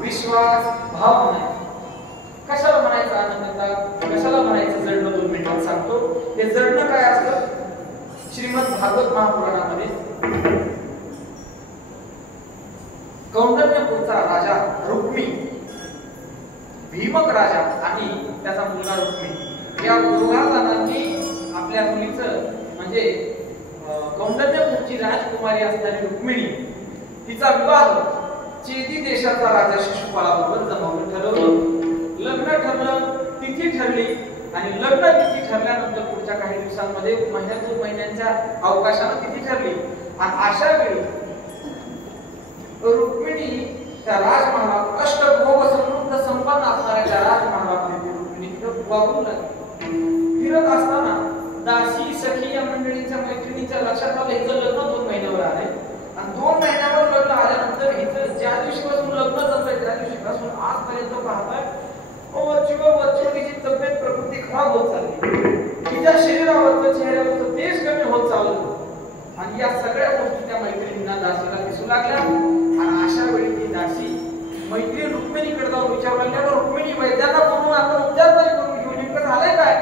विश्वास, भाव नाही. कशाला म्हणायचं अनन्यता, कशाला म्हणायचं जडणं, 2 मिनिटात सांगतो. हे जडणं काय असतं. श्रीमद भागवत महापुराणामध्ये कौंडण्यपूरचा राजा रुक्मी, भीमक राजा आणि त्याचा मुलगा रुक्मी या दोघा जणांनी आपल्या मुलीचं म्हणजे कौंडण्यपूरची राजकुमारी असणारी रुक्मिणी तिचा विवाह चेदी देशाचा राजा शिशुपाळाबरोबर जमवून ठरवलं. लग्न ठरलं, तिथी ठरली आणि लग्न तिथी ठरल्यानंतर पुढच्या काही दिवसांमध्ये महिन्यातून महिन्यांच्या अवकाशाने तिथी ठरली. आणि अशा वेळी रुक्मिणी त्या राजमहालात अष्टभोग समृद्ध संपन्न असणाऱ्या त्या राजमहालामध्ये रुक्मिणी तिथं वागू लागली. फिरत असताना दासी सखी या मंडळींच्या मैत्रिणीच्या लक्षात आलं हिचं लग्न 2 महिन्यावर आलंय आणि 2 महिन्यावर लग्न आल्यानंतर हिचं ज्या दिवशीपासून लग्न जमलंय त्या दिवशीपासून आजपर्यंत पाहताय तिची तब्येत प्रकृती खराब होत चालली, तिच्या शरीरावरचं चेहऱ्यावरचं तेज कमी होत चाललं. आणि या सगळ्या गोष्टी त्या मैत्रिणींना दासीला दिसू लागल्या. आणि अशा वेळी ती दासी मैत्रीण रुक्मिणीकडे जाऊन विचारू लागल्या, रुक्मिणी वैद्यांना बोलून आपण उपचार तरी करून घेऊ, नेमकं झालंय काय.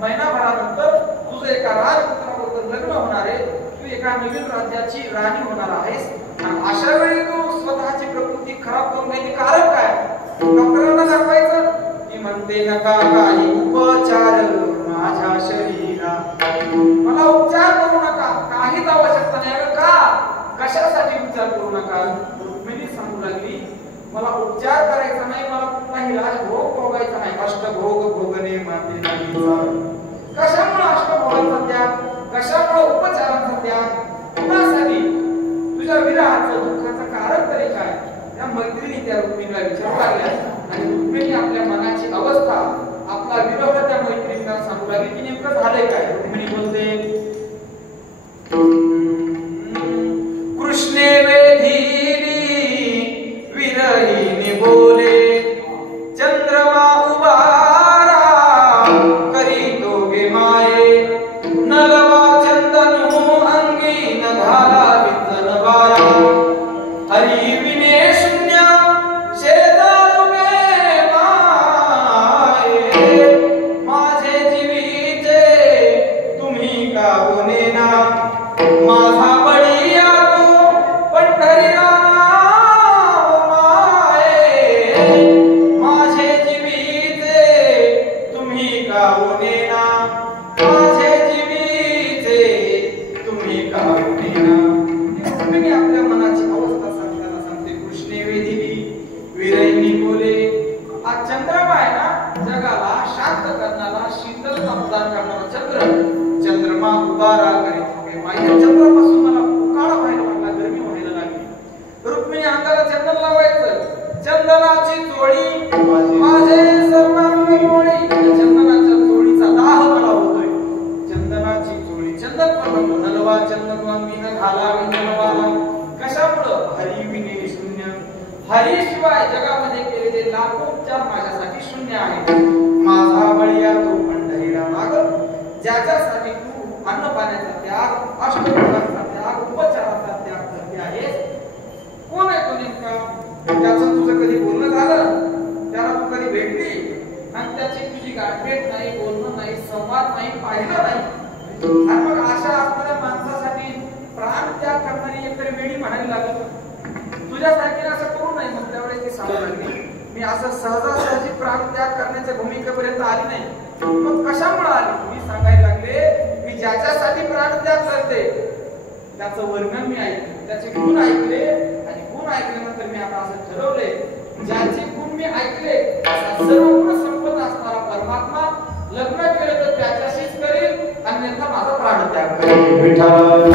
महिनाभरानंतर तुझं एका राजपुत्राबरोबर लग्न होणार आहे, तू एका नवीन राज्याची राणी होणार आहेस. आणि अशा वेळी तू स्वतःची प्रकृती खराब करून घ्यायची कारण काय. डॉक्टरांना दाखवायचं. ती म्हणते नका काही उपचार माझ्या शरीरा, मला उपचार करू नका, काहीच आवश्यकता नाही. का कशासाठी उपचार करू नका. रुक्मिणी सांगू लागली, मला उपचार करायचा नाही, मला कुठलाही राजभोग भोगायचा नाही. अष्टभोग भोगणे माते नाहीचा. कशामुळे अष्टभोगांचा त्याग, कशामुळे उपचारांचा त्याग, कुणासाठी. तुझ्या विरहाचं दुःखाचं कारण तरी काय. त्या मैत्रिणी त्या रुक्मिणीला विचारू लागल्या आणि रुक्मिणी आपल्या मनाची अवस्था, आपला विरह त्या मैत्रिणीला सांगू लागली की नेमकं झालंय काय. रुक्मिणी बोलते, कृष्णे वेधीली विरहिणी बोले, चंद्रमा उबारा करी दोघे माये, नलवा चंदनू अंगी न घाला विंचन बारा, हरी विने शून्य शेजारुगे माये, माझे जीवीचे तुम्ही का आला. कशामुळं? हरी विने शून्य. हरी शिवाय जगामध्ये केलेले लाखो उपचार माझ्यासाठी शून्य आहेत. माझा बळीया तो पंढरीला माग, ज्याच्यासाठी तू अन्न पाण्याचा त्याग, अष्टप्रकारचा त्याग, उपचाराचा त्याग करते आहेस. कोण आहे तो नेमका? त्याचं तुझं कधी बोलणं झालं? त्याला तू कधी भेटली? आणि त्याची तुझी गाठभेट नाही, बोलणं नाही, संवाद नाही, पाहिलं नाही. आणि मग अशा असणाऱ्या माणसासाठी प्राण त्याग करणारी एकतरी वेळी म्हणायला लागली. तुझ्यासारखी असं करू नाही. मग त्यावेळेस ती सांगू लागली, मी असं सहजासहजी प्राण त्याग करण्याच्या भूमिकेपर्यंत आली नाही. मग कशामुळे आली? मी सांगायला लागले, मी ज्याच्यासाठी प्राण त्याग करते त्याचं वर्णन मी ऐकले, त्याचे गुण ऐकले, आणि गुण ऐकल्यानंतर मी आता असं ठरवले, ज्याचे गुण मी ऐकले सर्व गुण संपन्न असणारा परमात्मा लग्न केलं तर त्याच्याशीच करेल, अन्यथा माझा प्राण त्याग करेल. विठ्ठल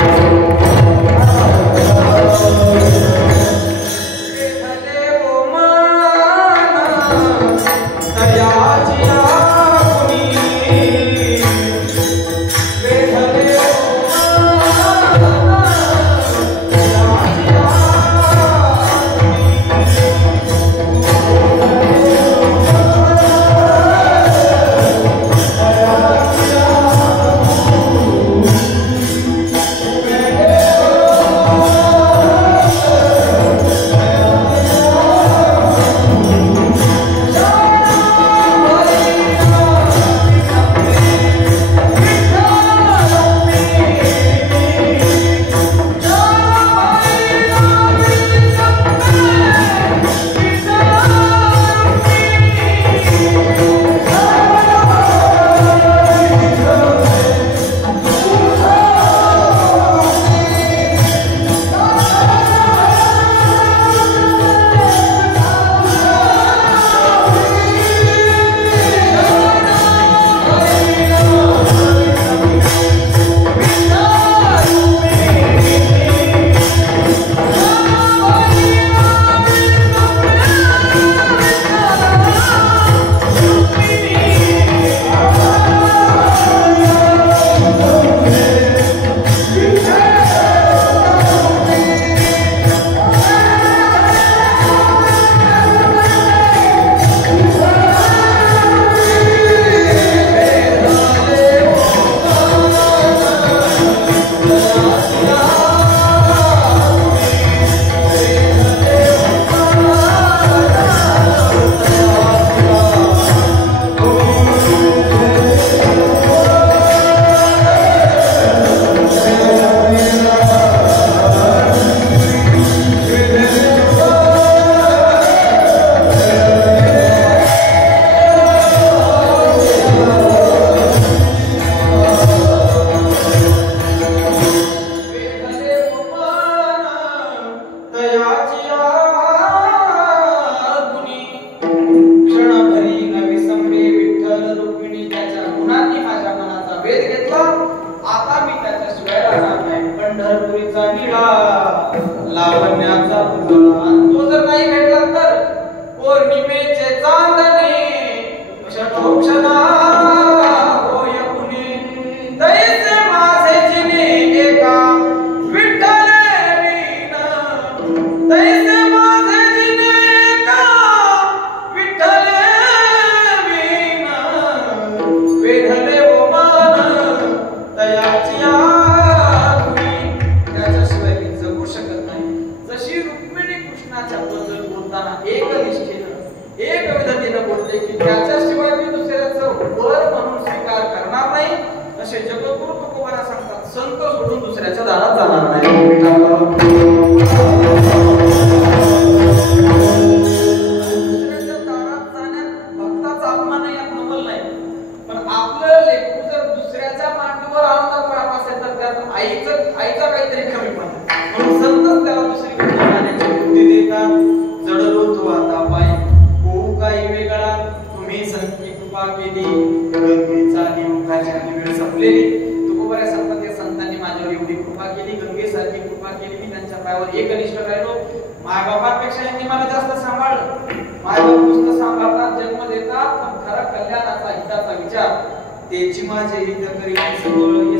माझे हित करी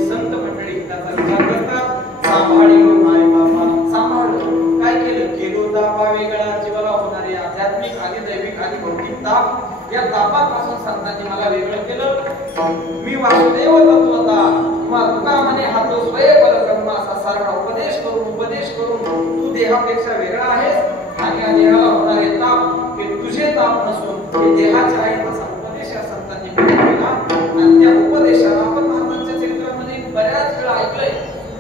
संत मंडळी हिताचा विचार करतात. सांभाळी माय बाबा तापा वेगळा जीवाला होणारे आध्यात्मिक आणि दैविक आणि भौतिक ताप या तापापासून संतांनी मला वेगळं केलं. मी वासुदेव तत्वता किंवा तुका म्हणे हातो स्वय परब्रह्म असा सारा उपदेश करून तू देहापेक्षा वेगळा आहेस आणि या देहाला होणारे ताप हे तुझे ताप नसून हे देहाचे आहेत असा उपदेश या संतांनी केला. आणि त्या उपदेशाला आपण महाराजांच्या चरित्रामध्ये बऱ्याच वेळा ऐकलंय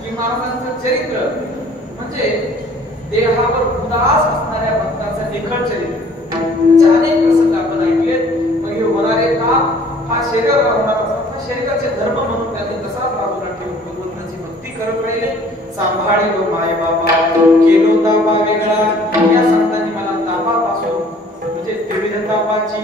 की महाराजांचं चरित्र म्हणजे देहावर उदास असणाऱ्या भक्ताचं निखळ चरित्र. अनेक प्रसंग आपण ऐकलेत. मग हे होणारे ताप हा शरीरावर होणारा हा शरीराचे धर्म म्हणून त्यांनी तसाच बाजूला ठेवून भगवंताची भक्ती करत राहिले. सांभाळलो माय बाबा केलो तापा वेगळा या संतांनी मला तापापासून म्हणजे त्रिविध तापाची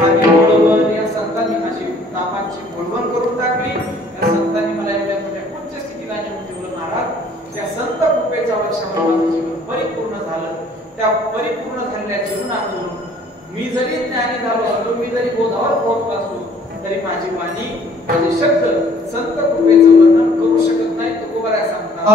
आणि बोलवण या संतांनी माझी तापाची बोलवण करून टाकली. या संतांनी मला एवढ्या मोठ्या उच्च स्थितीला नेऊन ठेवलं. महाराज त्या संत कृपेच्या वर्षावर माझं जीवन परिपूर्ण झालं. त्या परिपूर्ण झालेल्या जीवनातून मी जरी ज्ञानी झालो असलो, मी जरी बोधावर पोहोचलो असलो तरी माझी वाणी माझे शब्द संत कृपेचं वर्णन करू शकत नाही. तुकोबाराय सांगतात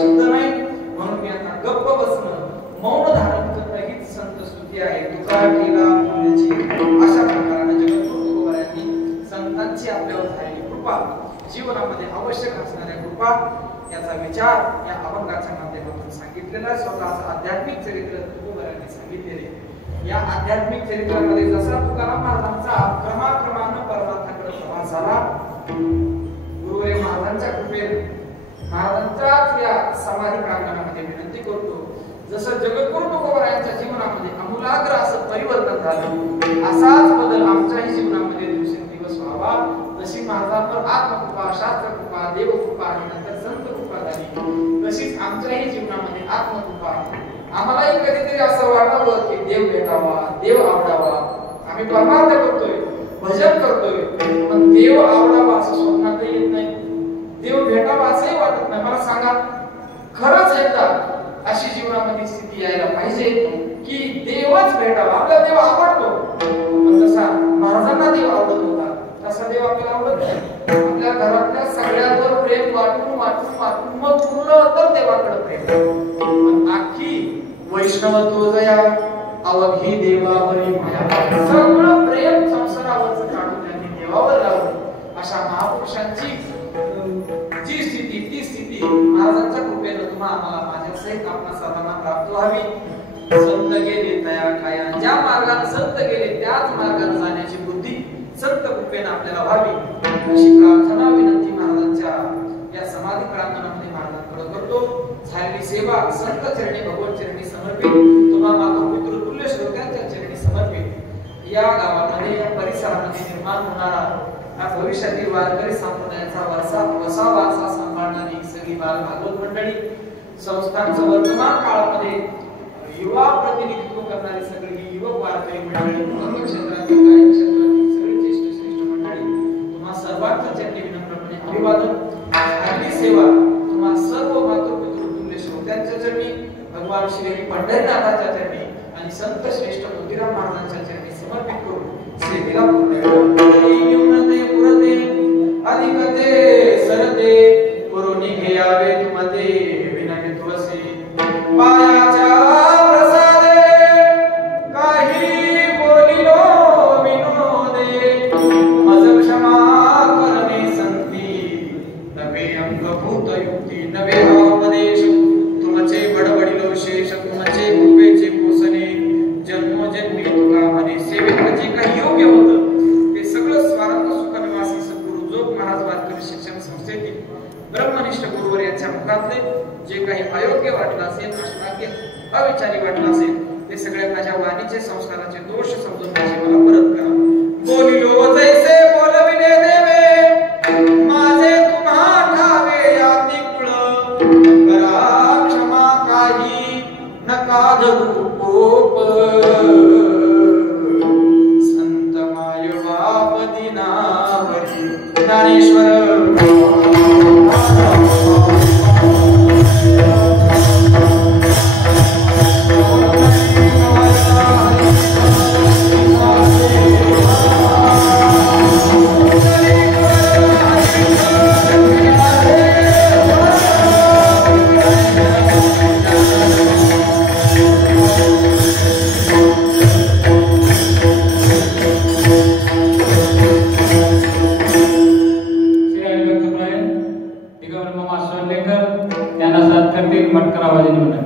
शब्द नाही, म्हणून मी आता गप्प बसणं, मौन धारण करणं हीच संत स्तुती आहे. तुका केला पुण्याची अशा प्रकाराने जगद्गुरु तुकोबारायांनी संतांची आपल्यावर झालेली कृपा, जीवनामध्ये आवश्यक असणाऱ्या कृपा याचा विचार या अभंगाच्या माध्यमातून सांगितलेला. स्वतःचं आध्यात्मिक चरित्र तुकोबारायांनी सांगितलेले. या आध्यात्मिक चरित्रामध्ये जसा तुकाराम महाराजांचा क्रमाक्रमानं परमार्थाकडे प्रवास झाला, गुरुवर्य महाराजांच्या कृपेने महाराजांच्याच या समाधी प्रांगणामध्ये विनंती करतो, जसं जगद्गुरु तुकोबारायांच्या जीवनामध्ये आमूलाग्र असं परिवर्तन झालं, असाच बदल आमच्याही जीवनामध्ये दिवसेंदिवस व्हावा. जशी महाराजांवर आत्मकृपा, शास्त्रकृपा, देवकृपा आणि नंतर संत कृपा झाली, तशीच आमच्याही जीवनामध्ये आत्मकृपा. आम्हालाही कधीतरी असं वाटावं की देव भेटावा, देव आवडावा. आम्ही परमार्थ करतोय, भजन करतोय, पण देव आवडावा असं स्वप्नातही येत नाही, देव भेटावा असंही वाटत नाही. मला सांगा, खरंच एकदा अशी जीवनामध्ये स्थिती यायला पाहिजे की देवच भेटावा. आपला देव आवडतो, पण जसा महाराजांना देव आवडत होता तसा देव आपल्याला आवडत नाही. आपल्या घरातल्या सगळ्यांवर प्रेम वाटून वाटून वाटून मग पूर्ण तर देवाकडे प्रेम, पण आखी वैष्णवत्व जया अवघी देवावरी माया, सगळं प्रेम संसारावरचं काढून त्यांनी देवावर लावलं. अशा महापुरुषांची जी स्थिती, ती स्थिती महाराजांच्या कृपेने तुम्हा आम्हाला माझ्या सहित आपणा सर्वांना प्राप्त व्हावी. संत गेले तया काया, ज्या मार्गाने संत गेले त्याच मार्गाने जाण्याची बुद्धी संत कृपेने आपल्याला व्हावी अशी प्रार्थना विनंती महाराजांच्या या समाधी प्रांगणामध्ये महाराजांकडे करतो. झालेली सेवा संत चरणी, भगवत चरणी समर्पित, तुम्हा मातृ तुल्य श्रोत्यांच्या चरणी समर्पित. या गावामध्ये, या परिसरामध्ये निर्माण होणारा हा भविष्यातील वारकरी संप्रदायाचा वसा वारसा सांभाळणारी सगळी बाल भागवत मंडळी, संस्थांचं वर्तमान काळामध्ये युवा प्रतिनिधित्व करणारी सगळी युवक वारकरी मंडळी, धर्म क्षेत्रातील, गायन क्षेत्रातील सगळी ज्येष्ठ श्रेष्ठ मंडळी, तुम्हा सर्वांचं चरणी विनम्रपणे अभिवादन. आपली सेवा तुम्हा सर्व मातृपितृ तुल्य श्रोत्यांच्या चरणी, भगवान श्री पंढरीनाथाच्या चरणी आणि संत श्रेष्ठ मोतीराम महाराजांच्या चरणी समर्पित करून सेवेला पुरते अधिकते सरते पुरोनी घ्यावे तुमते विनय तुळसी पायाच्या प्रसादे काही बोलिलो विनोदे मज क्षमा करणे संती नवे अंगभूत युक्ती नवे उपदेश तुमचे बडबडिलो शेष तुमचे कृपेचे पोसणे जन्मोजन्मी तुका म्हणे सेवेत जे काही योग्य होतं ते सगळं स्वारंग सुखनिवासी सद्गुरु जोग महाराज वारकरी शिक्षण संस्थेतील ब्रह्मनिष्ठ गुरुवर यांच्या मुखातले जे काही अयोग्य वाटलं असेल, अश्लाघ्य अविचारी वाटलं असेल, ते सगळे माझ्या वाणीचे संस्काराचे दोष समजून माझे मला परत करा. बोलिलो जैसे बोलविले देवे माझे तुम्हा ठावे याती कुळ करा क्षमा काही नका धरू कोप संत माय बाप दिनावरी ज्ञानेश्वर त्यांना साथ करतील मटकर आवाजाने म्हणा.